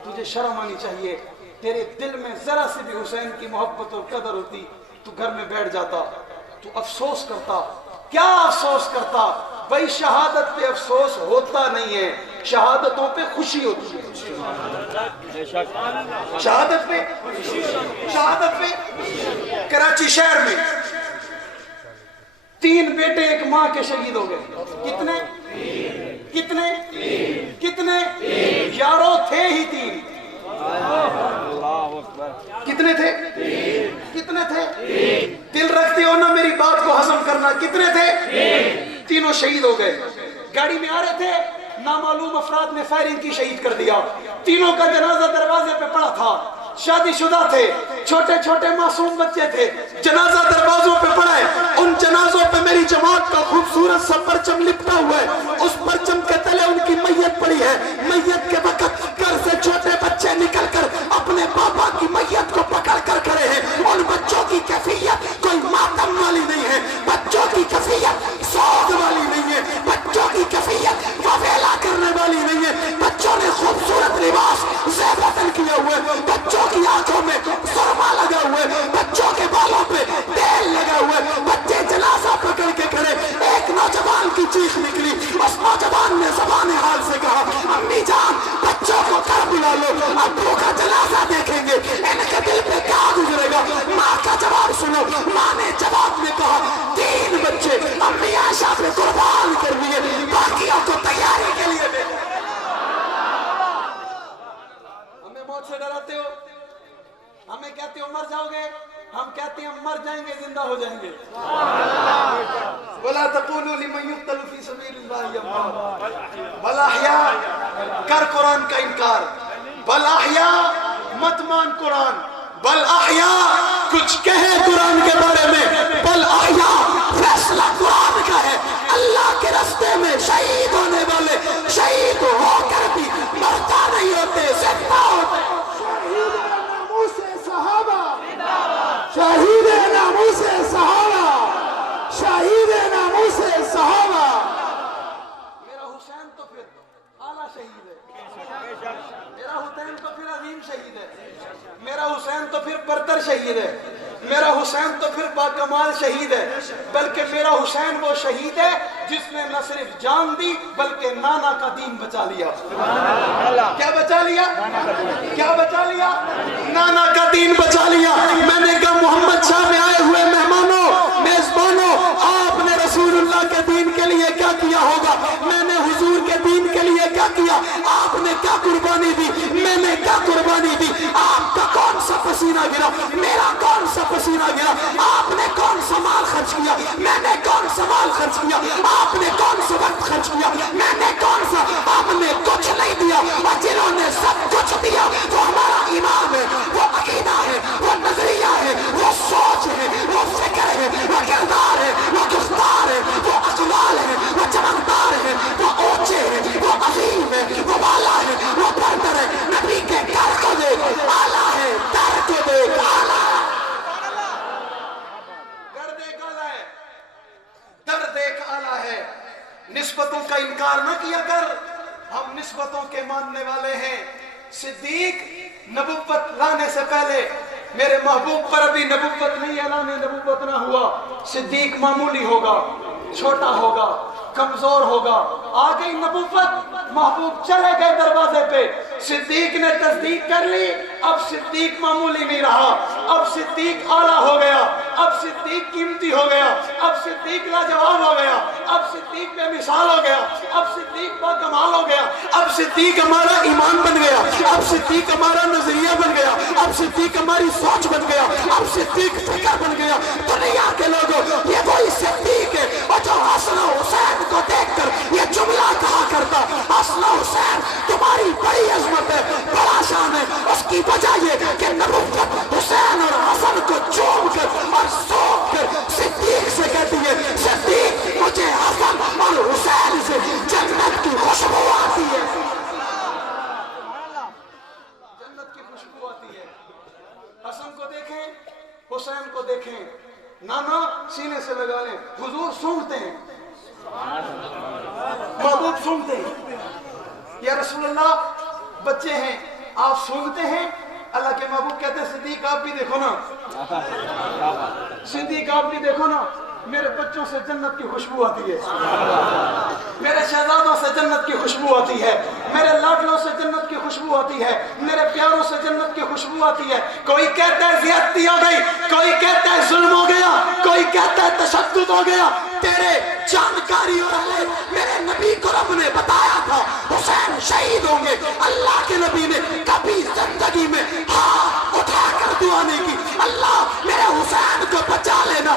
تجھے شرم آنی چاہیے، تیرے دل میں ذرا سے بھی حسین کی محبت اور قدر ہوتی تو گھر میں بیٹھ جاتا، تو افسوس کرتا، کیا افسوس کرتا؟ بھائی شہادت پہ افسوس ہوتا نہیں ہے، شہادتوں پہ خوشی ہوتی ہے، شہادت پہ کراچی شہر میں 3 بیٹے ایک ماں کے شہید ہو گئے، کتنے یاروں تھے ہی 3، کتنے تھے؟ دل رکھتے ہو نا میری بات کو ہضم کرنا. کتنے تھے؟ تینوں شہید ہو گئے. گاڑی میں آ رہے تھے, نامعلوم افراد نے فائرنگ کی, شہید کر دیا. تینوں کا جنازہ دروازے پہ پڑا تھا. شادی شدہ تھے, چھوٹے چھوٹے معصوم بچے تھے. جنازہ دروازوں پہ پڑا ہے. ان جنازوں پہ میری جماعت کا خوبصورت سا پرچم لپٹا ہوا ہے. اس پرچم کے تلے ان کی میت پڑی ہے. میت کے وقت گھر سے چھوٹے بچے نکل کر اپنے پاپا کی میت کو پکڑ کر کھڑے ہیں. ان بچوں کی کیفیت کوئی ماتم والی نہیں ہے. بچوں کی کیفیت سوگ والی نہیں ہے. بچوں کی کیفیت وویلا کرنے والی نہیں ہے. بچوں نے خوبصورت لباس زیبتن کیے ہوئے. بچوں کی آنکھوں میں سرما لگا ہوئے. بچوں کے بالوں پہ تیل لگا ہوئے. بچے جنازہ پکڑ کے کھڑے. ایک نوجوان کی چیخ نکلی. اس نوجوان نے زبان حال سے کہا, امی جان بچوں کو گھر بلا لو, ابو کا جنازہ دیکھیں گے. ان کے دل پہ کیا گزرے گا؟ ماں کا جواب سنو. ماں نے جواب میں کہا, 3 بچے امی عائشہ پہ قربان کر دیے, باقیوں کو تیاری کے لیے دے. ہمیں موت سے ڈراتے ہو, ہمیں کہتے ہو مر جاؤ گے. ہم کہتے ہیں مر جائیں گے, زندہ ہو جائیں گے. وَلَا تَقُولُوا لِمَنْ يُقْتَلُ فِي سَبِيلِ اللَّهِ أَمْوَاتٌ بَلْ أَحْيَاءٌ. کر قرآن کا انکار. بل احیاء مت مان قرآن. بل احیاء کچھ کہے قرآن کے بارے میں. بل احیاء فیصلہ قرآن کا ہے. اللہ کے راستے میں شہید ہونے والے شہید ہو کر بھی مرتا نہیں ہوتے, زندہ ہوتے. شہید ناموس صحابہ, شہید ناموس صحابہ. میرا حسین تو پھر اعلیٰ شہید ہے. میرا حسین تو پھر عظیم شہید ہے. میرا حسین تو پھر برتر شہید ہے. میرا حسین تو پھر باکمال شہید ہے. بلکہ میرا حسین وہ شہید ہے جس نے نہ صرف جان دی بلکہ نانا کا دین بچا لیا. کیا بچا لیا؟ کیا بچا لیا؟ نانا کا دین بچا لیا. میں نے کہا محمد شاہ میں آئے ہوئے مہمانوں, میزبانوں, آپ نے رسول اللہ کے دین کے لیے کیا کیا ہوگا؟ میں نے حضور کے دین کے لیے کیا کیا؟ آپ نے کیا قربانی دی؟ میں نے کیا قربانی دی؟ آپ کا کون سا پسینہ گرا؟ میرا کون سا پسینہ گرا؟ آپ نے کون سا مال خرچ کیا؟ میں نے کون سا مال خرچ کیا؟ آپ نے کون سا وقت خرچ کیا؟ میں نے کون سا؟ آپ نے کچھ نہیں دیا, اور جنہوں نے سب کچھ دیا وہ ہمارا ایمان ہے, وہ عقیدہ ہے, وہ نظریہ ہے, وہ سوچ ہے, وہ فکر ہے, وہ کردار ہے, وہ گفتار ہے, وہ اقوال ہے, وہ چمکدار ہے, وہ اونچے ہے, وہ عظیم ہے, وہ بالا ہے, وہ برتر ہے. نبی کے گھر کو دیکھ اعلیٰ ہے, در کو دیکھ اعلیٰ ہے. گھر دیکھ اعلیٰ ہے, در دیکھ اعلیٰ ہے. نسبتوں کا انکار نہ کیا کر. ہم نسبتوں کے ماننے والے ہیں. صدیق نبوت لانے سے پہلے میرے محبوب پر ابھی نبوت نہیں, اعلان نبوت نہ ہوا. صدیق معمولی ہوگا, چھوٹا ہوگا, کمزور ہوگا. آ گئی نبوت, محبوب چلے گئے دروازے پہ. صدیق نے تصدیق کر لی. اب صدیق معمولی نہیں رہا, اب صدیق اعلیٰ ہو گیا, اب صدیق قیمتی ہو گیا, اب صدیق لاجواب ہو گیا, اب صدیق بے مثال ہو گیا, اب صدیق با کمال ہو گیا, اب صدیق ہمارا ایمان بن گیا, اب صدیق ہمارا نظریہ بن گیا, اب صدیق ہماری سوچ بن گیا, اب صدیق فکر بن گیا. دنیا کے لوگوں یہ وہی صدیق ہے اور جو حسن و حسین کو دیکھ کر یہ جملہ کہا کرتا, حسن و حسین تمہاری بڑی عظمت ہے, بڑا شان ہے. اس کی وجہ یہ کہ نبوت حسین اور حسن کو چوم کر اور سونپ کر صدیق سے کہتی ہے, صدیق مجھے حسن اور حسین سے جنت کی خوشبو آتی ہے. جنت کی خوشبو آتی ہے. حسن کو دیکھیں, حسین کو دیکھیں, نانا سینے سے لگا لیں. حضور سونگتے ہیں, محبوب سونگتے ہیں. یا رسول اللہ بچے ہیں آپ سونگتے ہیں. اللہ کے محبوب کہتے ہیں صدیق آپ بھی دیکھو نا, صدیق آپ بھی دیکھو نا, میرے بچوں سے جنت کی خوشبو آتی ہے, میرے شہزادوں سے جنت کی خوشبو آتی ہے, میرے لاڈلوں سے جنت کی خوشبو آتی ہے, میرے پیاروں سے جنت کی خوشبو آتی ہے. کوئی کہتا ہے زیادتی ہو گئی, کوئی کہتا ہے ظلم ہو گیا, کوئی کہتا ہے تشدد ہو گیا. تیرے جانکاری اور ہے میرے نبی کو رب نے بتایا تھا حسین شہید ہوں گے. اللہ کے نبی نے کبھی زندگی میں ہاں اٹھا کر دعا نہیں کی, اللہ میرے حسین کو بچا لینا,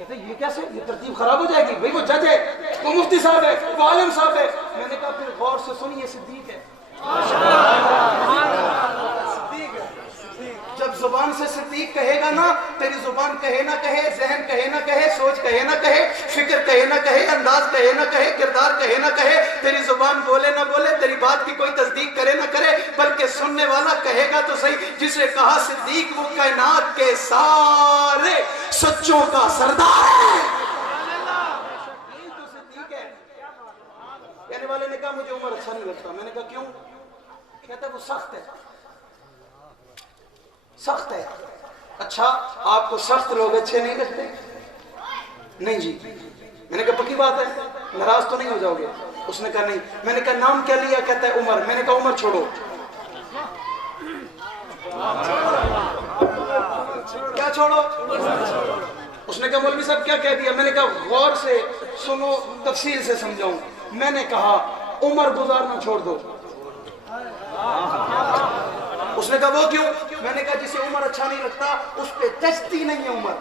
کہتے یہ کیسے، یہ ترتیب خراب ہو جائے گی، بھئی وہ جج ہے، وہ مفتی صاحب ہے، وہ عالم صاحب ہے۔ میں نے کہا پھر غور سے سنیے، صدیق ہے۔ جب زبان سے صدیق کہے گا نا، تیری زبان کہے نہ کہے، ذہن کہے نہ کہے، سوچ کہے نہ کہے، فکر کہے نہ کہے، انداز کہے نہ کہے، کردار کہے نہ کہے، تیری زبان بولے نہ بولے، تیری بات کی کوئی تصدیق کرے نہ کرے، بلکہ سننے والا کہے گا تو صحیح، جسے کہا صدیق وہ کائنات کے سارے سچوں کا سردار ہے۔ یہی تو صدیق ہے۔ کہنے والے نے کہا مجھے عمر اچھا نہیں لگتا۔ میں نے کہا کیوں؟ کہتا ہے وہ سخت ہے، سخت ہے۔ اچھا آپ کو سخت لوگ اچھے نہیں لگتے؟ نہیں جی۔ میں نے کہا پکی بات ہے، ناراض تو نہیں ہو جاؤ گے؟ اس نے کہا نہیں۔ میں نے کہا نام کیا لیا؟ کہتا ہے عمر۔ میں نے کہا عمر چھوڑو۔ کیا چھوڑو؟ اس نے کہا مولوی صاحب کیا کہہ دیا؟ میں نے کہا غور سے سنو، تفصیل سے سمجھاؤں۔ میں نے کہا عمر گزارنا چھوڑ دو۔ اس نے کہا وہ کیوں؟ میں نے کہا جسے عمر اچھا نہیں لگتا اس پہ جچتی نہیں ہے عمر،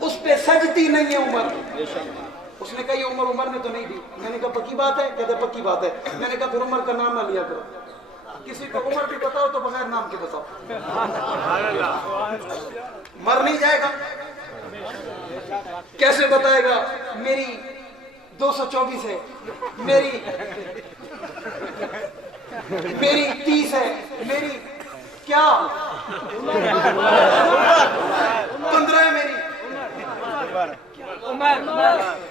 اس پہ سجتی نہیں ہے عمر۔ اس نے کہا یہ عمر نے تو نہیں دی۔ میں نے کہا پکی بات ہے؟ کہتے پکی بات ہے۔ میں نے کہا پھر عمر کا نام نہ لیا کرو، کسی کو عمر بھی بتاؤ تو بغیر نام کے بتاؤ، مر نہیں جائے گا۔ کیسے بتائے گا؟ میری 224 ہے، میری 30 ہے، میری کیا 15 ہے میری۔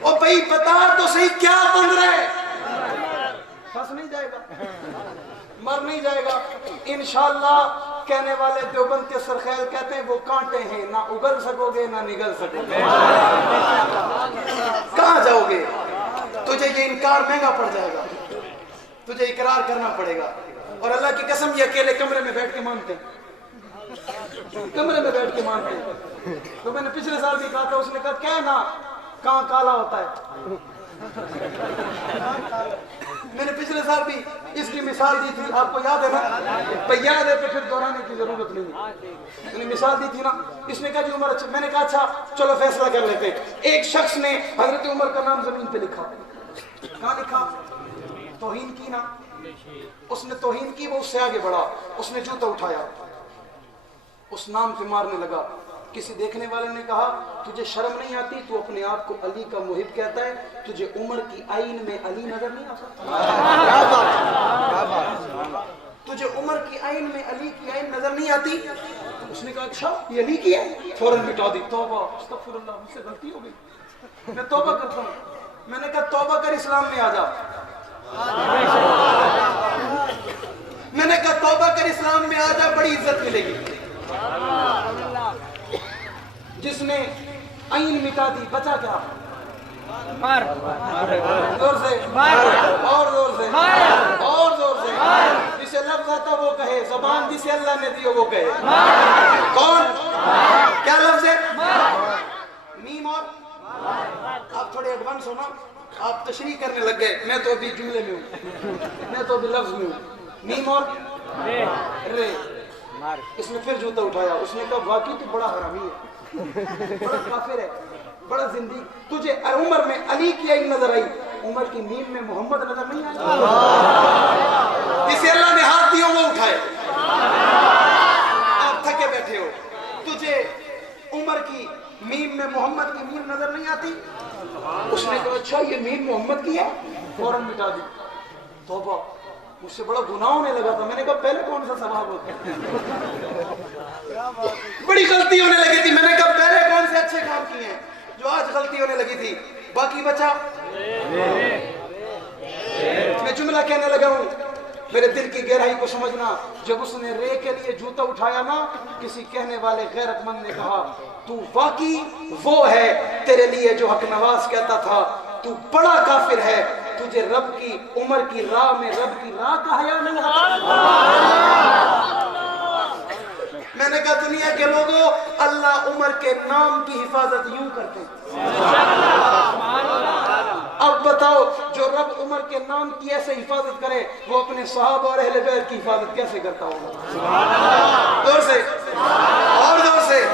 او بھائی بتا تو صحیح کیا 15 ہے؟ پھنس نہیں جائے گا، مر نہیں جائے گا انشاءاللہ۔ کہنے والے دیوبند کے سرخیل کہتے ہیں وہ کانٹے ہیں، نہ اگل سکو گے نہ نگل سکو گے، کہاں جاؤ گے؟ تجھے یہ انکار مہنگا پڑ جائے گا، تجھے اقرار کرنا پڑے گا۔ اور اللہ کی قسم یہ اکیلے کمرے میں بیٹھ کے مانتے ہیں، کمرے میں بیٹھ کے مانتے ہیں۔ تو میں نے پچھلے سال بھی کہا تھا، اس نے کہا کیا نا کہاں کالا ہوتا ہے۔ میں نے پچھلے سال بھی اس کی مثال دی تھی، آپ کو یاد ہے نا؟ یاد ہے تو پھر دہرانے کی ضرورت نہیں ہے۔ میں نے مثال دی تھی نا، اس نے کہا جی عمر اچھا۔ میں نے کہا اچھا چلو فیصلہ کر لیتے۔ ایک شخص نے حضرت عمر کا نام زمین پہ لکھا، کہاں لکھا؟ توہین کی نا، اس نے توہین کی، وہ اس سے آگے بڑھا، اس نے جوتا اٹھایا، اس نام پہ مارنے لگا۔ کسی دیکھنے والے نے کہا تجھے شرم نہیں آتی؟ تو اپنے آپ کو علی کا محب کہتا ہے، تجھے عمر کی آئین میں علی نظر نہیں آتا؟ تجھے عمر کی آئین میں علی کی آئین نظر نہیں آتی؟ اس نے کہا اچھا یہ علی کی ہے، فوراً مٹا دی۔ توبہ استغفر اللہ، مجھ سے غلطی ہو گئی، میں توبہ کرتا ہوں۔ میں نے کہا توبہ کر اسلام میں آ جا۔ میں نے کہا توبہ کر اسلام میں آ جا، بڑی عزت ملے گی۔ جس نے آئین مٹا دی بچا کیا؟ زور سے اور زور سے اور زور سے۔ جسے لفظ آتا وہ کہے، زبان جسے اللہ نے دی وہ کہے۔ کون؟ کیا لفظ ہے؟ میم اور آپ تھوڑے ایڈوانس ہو نا، آپ تشریح کرنے لگ گئے، میں تو ابھی جملے میں ہوں، میں تو ابھی لفظ میں ہوں۔ میم اور رے۔ اس نے پھر جوتا اٹھایا، اس نے کہا واقعی تو بڑا حرامی ہے، بڑا کافر ہے، بڑا زندگی۔ تجھے عمر میں علی کی آئین نظر آئی، عمر کی میم میں محمد نظر نہیں آئی؟ جسے اللہ نے ہاتھ دیا وہ اٹھائے۔ آپ تھکے بیٹھے ہو، تجھے عمر کی میم میں محمد کی میم نظر نہیں آتی؟ اس نے کہا اچھا یہ میم محمد کی ہے، فوراً مٹا دی۔ توبہ، مجھ سے بڑا گناہ ہونے لگا تھا۔ میں نے کہا پہلے کون سا ثواب ہوتا ہے؟ بڑی غلطی ہونے لگی تھی۔ میں نے کہا پہلے کون سے اچھے کام کیے ہیں جو آج غلطی ہونے لگی تھی؟ باقی بچا۔ میں جملہ کہنے لگا ہوں، میرے دل کی گہرائی کو سمجھنا۔ جب اس نے رے کے لیے جوتا اٹھایا نا، کسی کہنے والے غیرت مند نے کہا تو واقعی وہ ہے تیرے لیے جو حق نواز کہتا تھا، تو بڑا کافر ہے، تجھے رب کی عمر کی راہ میں رب کی راہ کا حیا نہیں آتا۔ میں نے کہا دنیا کے لوگوں، اللہ عمر کے نام کی حفاظت یوں کرتے ہیں۔ اب بتاؤ جو رب عمر کے نام کی ایسے حفاظت کرے، وہ اپنے صحابہ اور اہل بیت کی حفاظت کیسے کرتا ہوگا؟ زور سے اور زور سے۔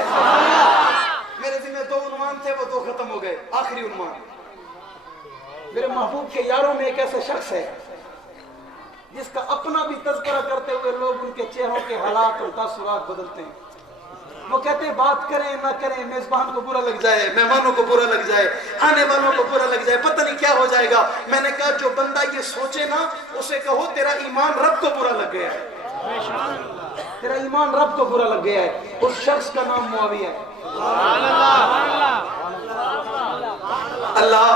تھے وہ 2 ختم ہو گئے. آخری عنوان. میرے محبوب کے یاروں میں ایک ایسا شخص ہے جس کا اپنا بھی تذکرہ کرتے ہوئے لوگ ان کے چہروں کے حالات اور تاثرات بدلتے ہیں. وہ کہتے ہیں بات کریں نہ کریں میزبان کو برا لگ جائے, مہمانوں کو برا لگ جائے, آنے والوں کو برا لگ جائے, پتہ نہیں کیا ہو جائے گا. میں نے کہا جو بندہ یہ سوچے نا اسے کہو تیرا ایمان رب کو برا لگ گیا ہے, تیرا ایمان رب کو برا لگ گیا ہے. اس شخص کا نام معاویہ ہے. اللہ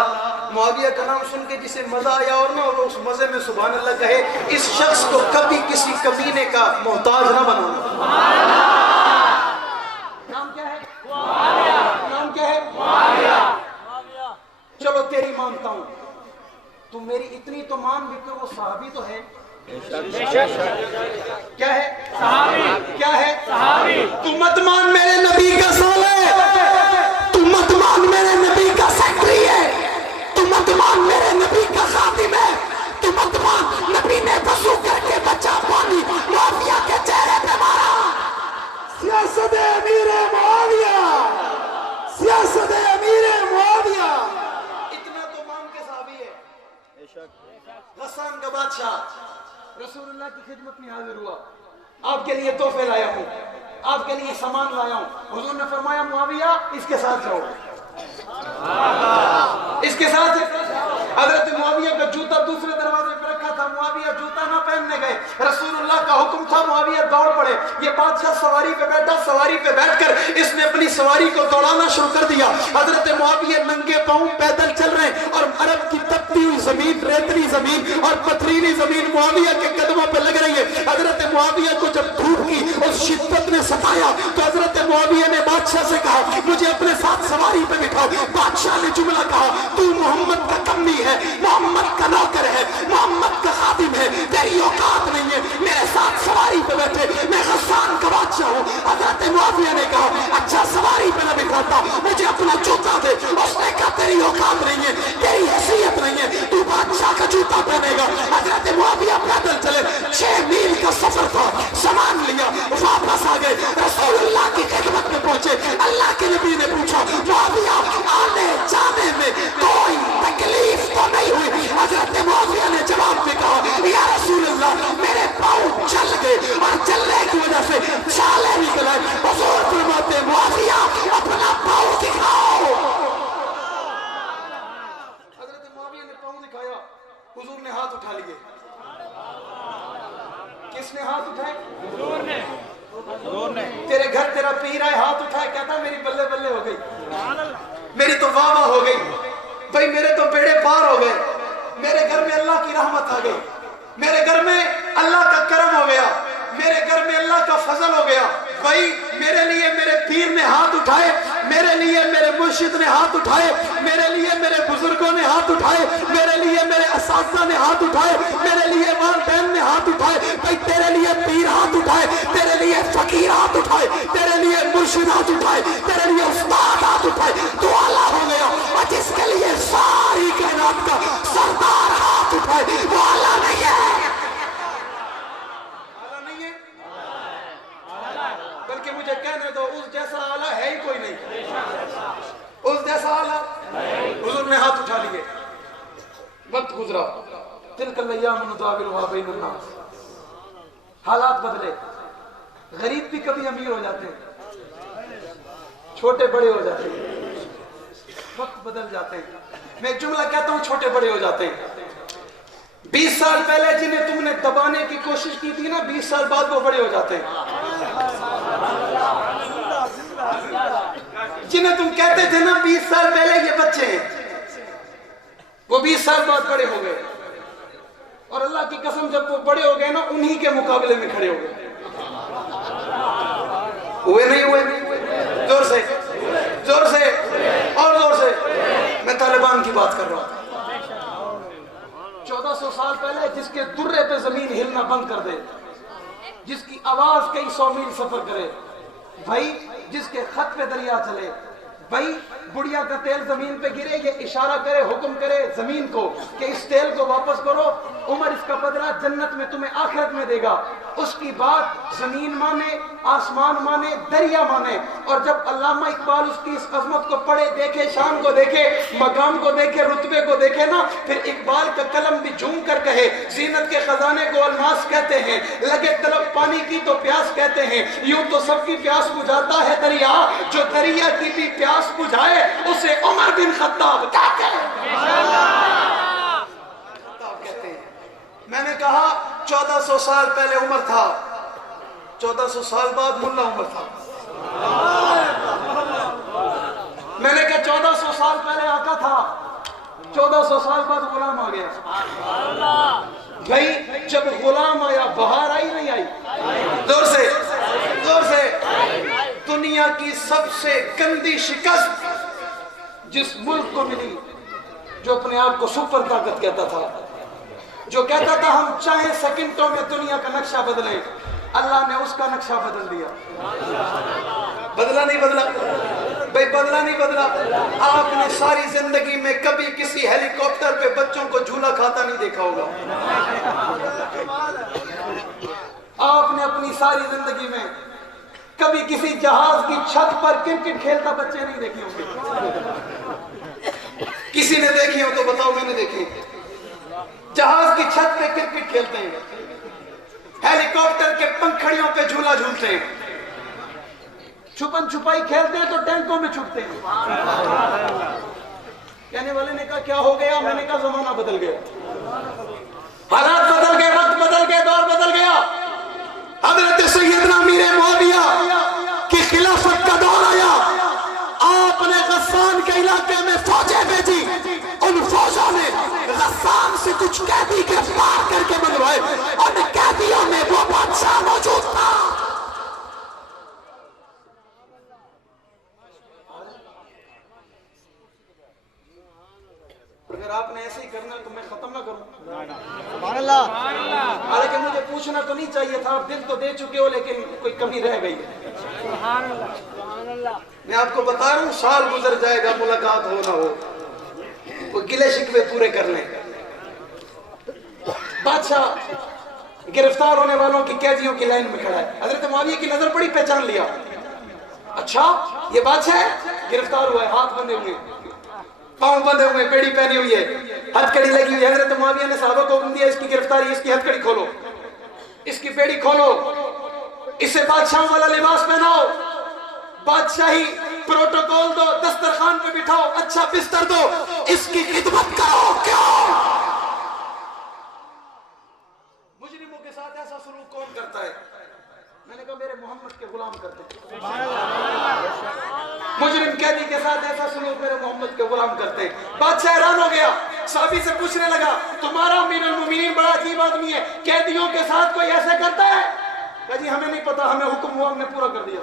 معاویہ کا نام سن کے جسے مزہ آیا اور اس مزے میں سبحان اللہ کہے. اس شخص کو کبھی کسی کمینے کا محتاج نہ بنانا. نام کیا ہے؟ نام کیا ہے؟ چلو تیری مانتا ہوں, تو میری اتنی تو مان بھی کہ وہ صحابی تو ہے. کیا ہے؟ صحابی. کیا ہے؟ صحابی. تو مت مان میرے نبی کا صالح, تو مت مان میرے نبی کا سیکٹری ہے, تو مت مان میرے نبی کا خادم ہے, تو مت مان نبی نے وضو کر کے بچہ پانی معاویہ کے چہرے پہ مارا. سیاست امیر معاویہ, سیاست امیر معاویہ. اتنا تو مان کے صحابی ہے. غسان کا بادشاہ رسول اللہ کی خدمت میں حاضر ہوا. آپ کے لیے تحفے لایا ہوں, آپ کے لیے سامان لایا ہوں. حضور نے فرمایا معاویہ اس کے ساتھ جاؤ, اس کے ساتھ. حضرت معاویہ کا جوتا دوسرے دروازے پہ رکھا تھا, معاویہ جوتا نہ پہننے گئے. رسول اللہ کا حکم تھا, معاویہ دوڑ پڑے. یہ بادشاہ سواری پہ بیٹھا, سواری پہ بیٹھ کر اس نے اپنی سواری کو دوڑانا شروع کر دیا. حضرت معاویہ ننگے پاؤں پیدل چل رہے ہیں اور عرب کی تپتی ہوئی زمین, ریتلی زمین اور پتھریلی زمین معاویہ کے قدموں پہ لگ رہی ہے. حضرت معاویہ کو جب دھوپ کی اس شدت نے ستایا تو حضرت معاویہ نے بادشاہ سے کہا مجھے اپنے ساتھ سواری پہ بٹھاؤ. بادشاہ نے جملہ کہا تو محمد کا کمی ہے, محمد کا نوکر ہے, محمد کا خادم ہے, تیری اوقات نہیں ہے میرے ساتھ سواری پہ بیٹھے, میں غسان کا بادشاہ ہوں. حضرت معاویہ نے کہا اچھا سواری پہ نہ بٹھاتا, مجھے اپنا جوتا دے. اس نے کہا تیری اوقات نہیں ہے, تیری حیثیت نہیں ہے, تو بادشاہ کا جوتا پہنے گا. حضرت معاویہ پیدل چلے, 6 میل کا سفر تھا, سامان لیا, واپس آ گئے. رسول اللہ کی خدمت میں پہنچے. اللہ کے نبی نے پوچھا معاویہ آنے جانے میں کوئی تکلیف تو نہیں ہوئی؟ حضرت معاویہ نے جواب میں کہا یا رسول اللہ میرے پاؤں چل گئے اور چلنے کی وجہ سے چھالے نکل آئے. حضور فرماتے معاویہ اپنا پاؤں دکھاؤ. حضرت معاویہ نے پاؤں دکھایا, حضور نے ہاتھ اٹھا لیے. کس نے ہاتھ اٹھائے؟ حضور نے. تیرے گھر تیرا پیر آئے, ہاتھ اٹھائے, کہتا میری بلے بلے ہو گئی, میری تو واہ واہ ہو گئی بھائی, میرے تو بیڑے پار ہو گئے, میرے گھر میں اللہ کی رحمت آ گئی, میرے گھر میں اللہ کا کرم ہو گیا, میرے گھر میں اللہ کا فضل ہو گیا. بھائی میرے لیے میرے پیر نے ہاتھ اٹھائے, میرے لیے میرے مرشد نے ہاتھ اٹھائے, میرے لیے میرے بزرگوں نے ہاتھ اٹھائے, میرے لیے میرے اساتذہ نے ہاتھ اٹھائے, میرے لیے والدین نے ہاتھ اٹھائے. بھائی تیرے لیے پیر ہاتھ اٹھائے, تیرے لیے فقیر ہاتھ اٹھائے, تیرے لیے مرشد ہاتھ اٹھائے, تیرے لیے استاد ہاتھ اٹھائے, تو اعلیٰ ہو گیا. اور جس کے لیے ساری کائنات کا سردار ہاتھ اٹھائے وہ اعلیٰ نہیں ہے, بلکہ مجھے کہنے دو اس جیسا اعلیٰ ہے ہی کوئی نہیں, اس جیسا اعلیٰ. حضور نے ہاتھ اٹھا لیے. وقت گزرا, تلک الایام نداولها بین الناس, حالات بدلے. غریب بھی کبھی امیر ہو جاتے ہیں, چھوٹے بڑے ہو جاتے ہیں, وقت بدل جاتے ہیں. میں ایک جملہ کہتا ہوں, چھوٹے بڑے ہو جاتے ہیں. 20 سال پہلے جنہیں تم نے دبانے کی کوشش کی تھی نا, 20 سال بعد وہ بڑے ہو جاتے ہیں. جنہیں تم کہتے تھے نا 20 سال پہلے یہ بچے ہیں, وہ 20 سال بعد بڑے ہو گئے. اور اللہ کی قسم جب وہ بڑے ہو گئے نا, انہی کے مقابلے میں کھڑے ہو گئے. ہوئے نہیں ہوئے؟ زور سے, زور سے اور زور سے. میں طالبان کی بات کر رہا ہوں. 1400 سال پہلے جس کے درے پہ زمین ہلنا بند کر دے, جس کی آواز کئی 100 میل سفر کرے, بھائی جس کے خط پہ دریا چلے, بھائی بڑیا کا تیل زمین پہ گرے, یہ اشارہ کرے, حکم کرے زمین کو کہ اس تیل کو واپس کرو, عمر اس کا بدلہ جنت میں تمہیں آخرت میں دے گا. اس کی بات زمین مانے, آسمان مانے, دریا مانے. اور جب علامہ اقبال اس کی اس عظمت کو پڑھے, دیکھے, شان کو دیکھے, مقام کو دیکھے, رتبے کو دیکھے نا, پھر اقبال کا قلم بھی جھوم کر کہے, زینت کے خزانے کو الماس کہتے ہیں, لگے طلب پانی کی تو پیاس کہتے ہیں. یوں تو سب کی پیاس بجھاتا ہے دریا, جو دریا کی بھی پیاس بجھائے اسے عمر بن خطاب کہتے ہیں. میں نے کہا 1400 سال پہلے عمر تھا, 1400 سال بعد ملا عمر تھا. میں نے کہا 1400 سال پہلے آقا تھا, 1400 سال بعد غلام آ گیا. بھائی جب غلام آیا بہار آئی نہیں آئی؟ زور سے, زور سے. دنیا کی سب سے گندی شکست جس ملک کو ملی, جو اپنے آپ کو سپر طاقت کہتا تھا, جو کہتا تھا ہم چاہیں سیکنڈوں میں دنیا کا نقشہ بدلیں, اللہ نے اس کا نقشہ بدل دیا. بدلا نہیں بدلا بھائی, بدلا نہیں بدلا. آپ نے ساری زندگی میں کبھی کسی ہیلی کاپٹر پہ بچوں کو جھولا کھاتا نہیں دیکھا ہوگا. آپ نے اپنی ساری زندگی میں کبھی کسی جہاز کی چھت پر کرکٹ کھیلتا بچے نہیں دیکھے ہوں گے. کسی نے دیکھی ہو تو بتاؤ, میں نے دیکھی. جہاز کی چھت پہ کرکٹ کھیلتے ہیں, ہیلی کاپٹر کے پنکھڑیوں پہ جھولا جھولتے ہیں, چھپن چھپائی کھیلتے ہیں تو ٹینکوں میں چھپتے ہیں. کہنے والے نے کہا کیا ہو گیا؟ میں نے کہا زمانہ بدل گیا, حالات بدل گئے, وقت بدل گئے, دور بدل گیا. حضرت سیدنا امیر معاویہ کی خلافت کا دور آیا. آپ نے غسان کے علاقے میں فوجیں بھیجی, ان فوجوں نے غسان سے کچھ قیدی گرفتار کر کے منگوائے, اور قیدیوں میں وہ بادشاہ موجود تھا. اگر آپ نے ایسے ہی کرنا تو میں ختم نہ کروں. سبحان اللہ. حالانکہ مجھے پوچھنا تو نہیں چاہیے تھا, آپ دل تو دے چکے ہو, لیکن کوئی کمی رہ گئی. سبحان اللہ, سبحان اللہ. میں آپ کو بتا رہا ہوں, سال گزر جائے گا, ملاقات ہو نہ ہو, کوئی گلے شکوے پورے کر لیں. بادشاہ گرفتار ہونے والوں کی قیدیوں کی لائن میں کھڑا ہے. حضرت معاویہ کی نظر پڑی, پہچان لیا. اچھا یہ بادشاہ ہے, گرفتار ہوا ہے, ہاتھ بندھے ہوئے, پاؤں بندھے ہوئے, بیڑی پہنی ہوئی ہے, ہتھ کڑی لگی ہوئی ہے. حضرت معاویہ نے صحابہ کو حکم دیا, اس کی گرفتاری, اس کی ہتھ کڑی کھولو, اس کی بیڑی کھولو, اسے بادشاہوں والا لباس پہناؤ, بادشاہی پروٹوکول دو, دسترخوان پہ بٹھاؤ, اچھا بستر دو, اس کی خدمت کرو. کیوں؟ مجرموں کے ساتھ ایسا سلوک کون کرتا ہے؟ میں نے کہا میرے محمد کے غلام کرتے ہیں. مجرم قیدی کے ساتھ ایسا سلوک میرے محمد کے غلام کرتے ہیں. بادشاہ حیران ہو گیا, صحابی سے پوچھنے لگا تمہارا امیر المومنین بڑا عجیب آدمی ہے, قیدیوں کے ساتھ کوئی ایسے کرتا ہے؟ کہا جی ہمیں نہیں پتا, ہمیں حکم ہوا, ہم نے پورا کر دیا.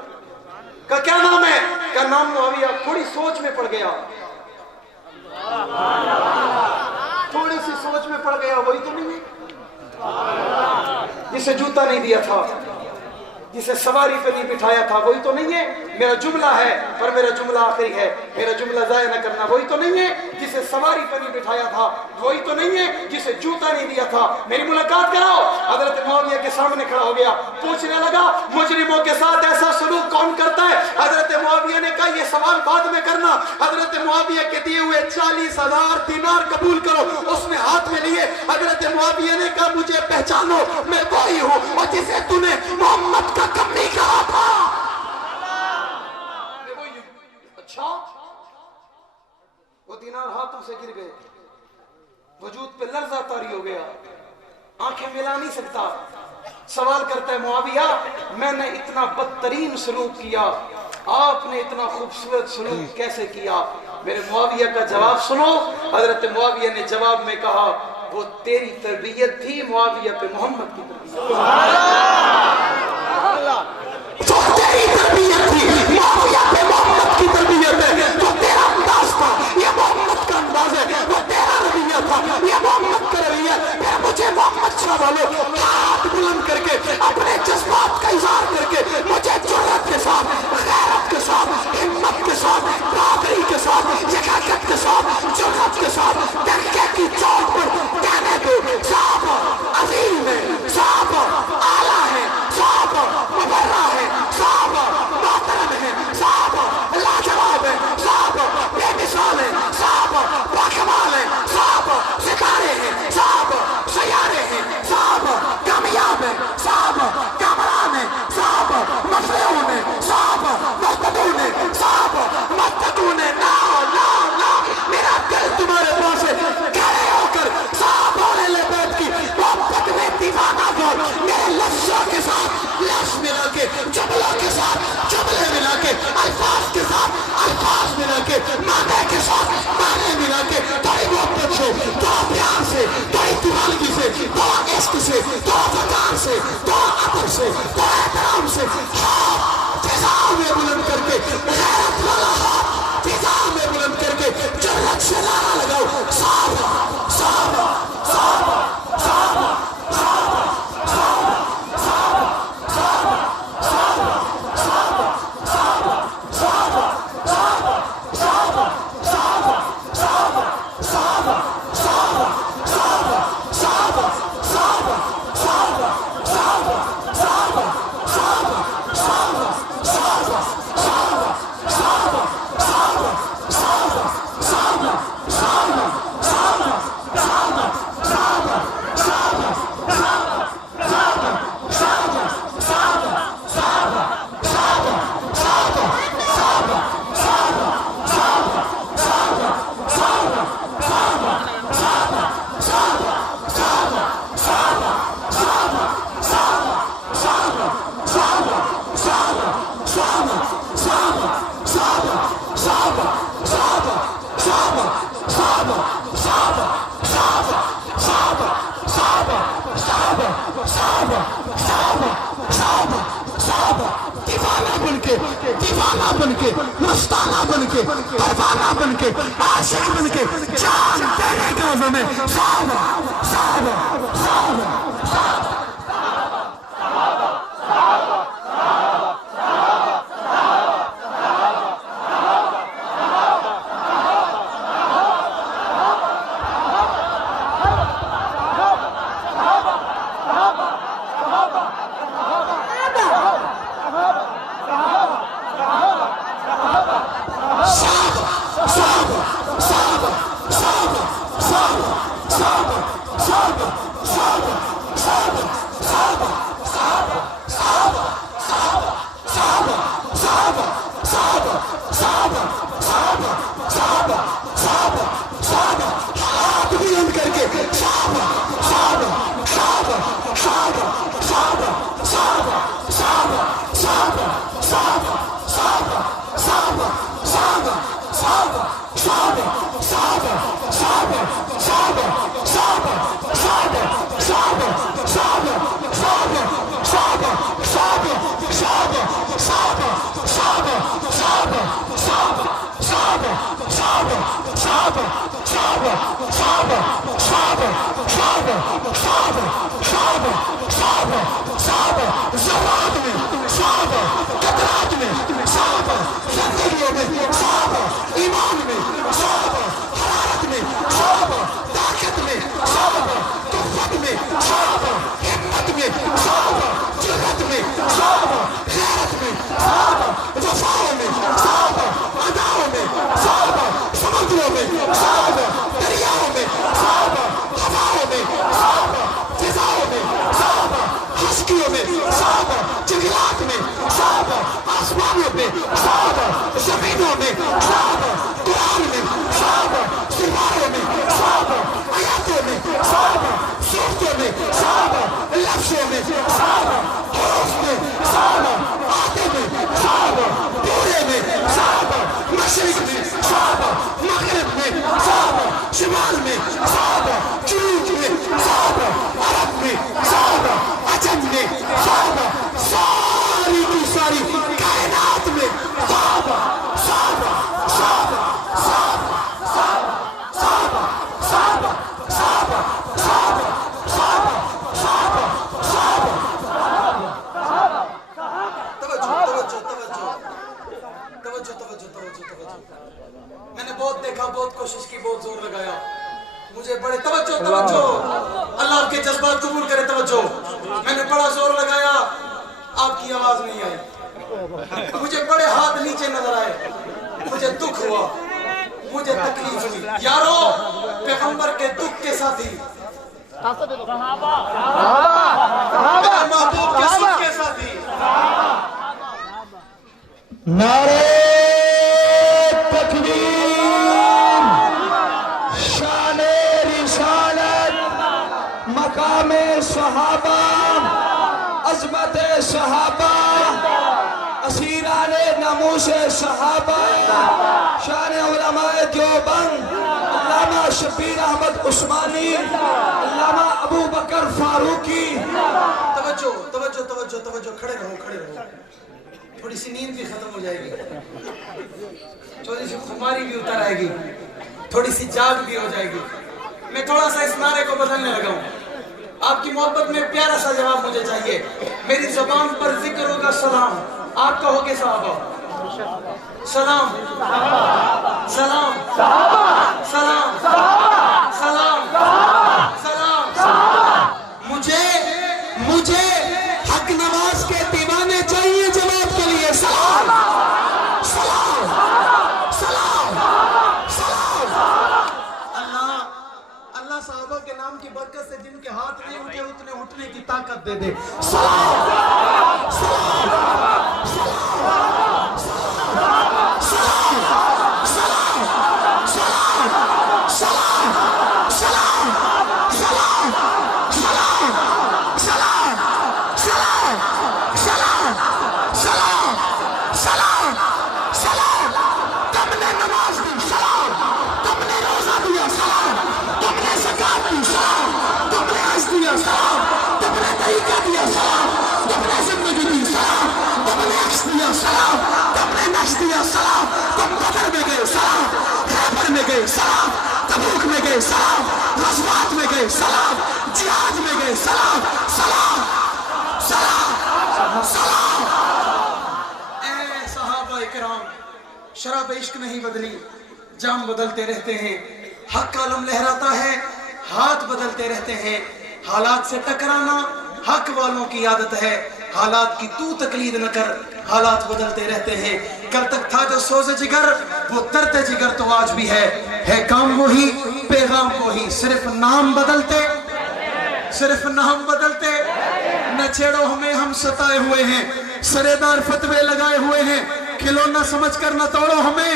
کہا کیا نام ہے؟ کہا نام معاویہ. تھوڑی سوچ میں پڑ گیا, تھوڑی سی سوچ میں پڑ گیا, وہی تو نہیں ہے جسے جوتا نہیں دیا تھا, جسے سواری پہ نہیں بٹھایا تھا, وہی تو نہیں ہے. میرا جملہ ہے پر میرا جملہ آخری ہے, میرا جملہ ضائع نہ کرنا. وہی تو نہیں ہے جسے سواری پہ نہیں بٹھایا تھا, وہی تو نہیں ہے جسے جوتا نہیں دیا تھا. میری ملاقات کراؤ. حضرت معاویہ کے سامنے کھڑا ہو گیا, پوچھنے لگا مجرموں کے ساتھ ایسا سلوک کون کرتا ہے؟ حضرت معاویہ نے کہا یہ سوال بعد میں کرنا, حضرت معاویہ کے دیے ہوئے 40,000 دینار قبول کرو. اس نے ہاتھ میں لیے. حضرت معاویہ نے کہا مجھے پہچانو, میں وہی ہوں اور جسے تو نے محمد کا کمی کہا تھا. اچھا وہ دینار ہاتھوں سے گر گئے, وجود پہ لرزہ طاری ہو گیا, آنکھیں ملا نہیں سکتا. سوال کرتا ہے معاویہ میں نے اتنا بدترین سلوک کیا, آپ نے اتنا خوبصورت سلوک کیسے کیا؟ میرے معاویہ کا جواب سنو. حضرت معاویہ نے جواب میں کہا وہ تیری تربیت تھی معاویہ پہ محمد کی تربیت. جو تیری تربیت تھی معاویہ پہ محمد کی تربیت ہے. جو تیرا انداز تھا یہ محمد کا انداز ہے, وہ تیرا رویہ تھا یہ محمد کا رویہ. پھر مجھے محمد شاہ والوں ہاتھ بلند کر کے اپنے جذبات کا اظہار کر کے مجھے جرأت کے ساتھ, غیرت کے ساتھ, ہمت کے ساتھ, برابری کے ساتھ, جگاجت کے ساتھ, جرأت کے ساتھ ڈنکے کی چوٹ پر کہنے دو صاحب جملوں کے ساتھ جملے ملا کے، الفاظ کے ساتھ الفاظ ملا کے، معنی کے ساتھ معنی ملا کے، تھوڑی محبت سے، تھوڑا پیار سے، تھوڑی دیوانگی سے، تھوڑا عشق سے، تھوڑا وقار سے، تھوڑا ادب سے، تھوڑا احترام سے، فضا میں بلند کر کے غیرت والا ہاتھ فضا میں بلند کر کے جرأت سے نعرہ لگاؤ، صحابہ صحابہ صحابہ صحابہ دیوانہ بن کے، مستانہ بن کے، پروانہ بن کے، عاشق بن کے، جان دینے کے عزم میں صحابہ صحابہ صحابہ زمینوں میں صحابہ، قرآن میں صحابہ، سواروں میں صحابہ، آیاتوں میں صحابہ، صورتوں میں صحابہ، لفظوں میں صحابہ، حروف میں صحابہ، آتے میں صحابہ، پورے میں صحابہ، مشرق میں صحابہ، مغرب میں صحابہ، شمال میں صحابہ، جنوب میں صحابہ، عرب میں صحابہ، عجم میں صحابہ، ساری کی ساری کائنات میں صحابہ صحابہ صحابہ صحابہ صحابہ صحابہ صحابہ صحابہ صحابہ صحابہ صحابہ صحابہ توجہ میں نے بہت دیکھا، بہت کوشش کی، بہت زور لگایا، مجھے بڑے توجہ اللہ آپ کے جذبات قبول کرے. توجہ میں نے بڑا زور لگایا، آپ کی آواز نہیں آئی، مجھے بڑے ہاتھ نیچے نظر آئے، مجھے دکھ ہوا، مجھے تکلیف ہوئی. یارو پیغمبر کے دکھ کے ساتھی، میرے محبوب کے سکھ کے ساتھی، نعرہ تکبیر، شان رسالت، مقام صحابہ، عظمت صحابہ، خاموش صحابہ شان علماء دیوبند علامہ شبیر احمد عثمانی علامہ ابو بکر فاروقی. توجہ توجہ توجہ توجہ, کھڑے رہو کھڑے رہو, تھوڑی سی نیند بھی ختم ہو جائے گی, تھوڑی سی خماری بھی اتر آئے گی, تھوڑی سی جاگ بھی ہو جائے گی. میں تھوڑا سا اس نعرے کو بدلنے لگا ہوں. آپ کی محبت میں پیارا سا جواب مجھے چاہیے. میری زبان پر ذکر ہوگا سلام, آپ کہو گے صحابہ. سلام سلام سلام سلام سلام. مجھے حق نواز کے دیوانے چاہیے جواب کے لیے. سلام سلام سلام سلام. اللہ صحابہ کے نام کی برکت سے جن کے ہاتھ نہیں اٹھے اتنے اٹھنے کی طاقت دے دے. سلام سلام سلام سلام, تبوک میں گئے سلام, غزوات میں گئے سلام, جہاد میں گئے سلام. سلام سلام سلام. اے صحابہ اکرام, شراب عشق نہیں بدلی, جام بدلتے رہتے ہیں. حق کا علم لہراتا ہے, ہاتھ بدلتے رہتے ہیں. حالات سے ٹکرانا حق والوں کی عادت ہے. حالات کی تو تقلید نہ کر, حالات بدلتے رہتے ہیں. کل تک تھا جو سوز جگر, وہ درد جگر تو آج بھی ہے کام وہی, پیغام وہی, صرف نام بدلتے, صرف نام بدلتے. نہ چھیڑو ہمیں, ہم ستائے ہوئے ہیں, سرےدار فتوے لگائے ہوئے ہیں. کھلونا سمجھ کر نہ توڑو ہمیں,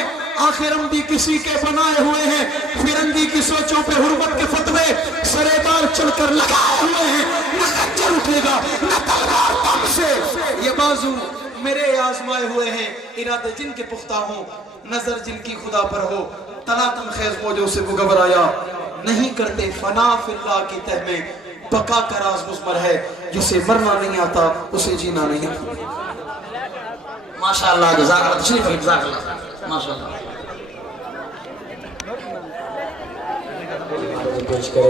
آخر ہم بھی کسی کے بنائے ہوئے ہیں. فرنگی کی سوچوں پہ حرمت کے فتوے سرےدار چل کر لگائے ہوئے ہیں. نہ خنجر اٹھے گا نہ تلوار تم سے, یہ بازو میرے آزمائے ہوئے ہیں. ارادے جن کے پختہ ہوں, نظر جن کی خدا پر ہو, تلاتم خیز موجوں سے وہ گھبرایا نہیں کرتے. فنا فی اللہ کی تہ میں بقا کا راز مضمر ہے, جسے مرنا نہیں آتا اسے جینا نہیں آتا. ماشاءاللہ, جزاک اللہ, تشریف علیہ, جزاک اللہ, ماشاءاللہ.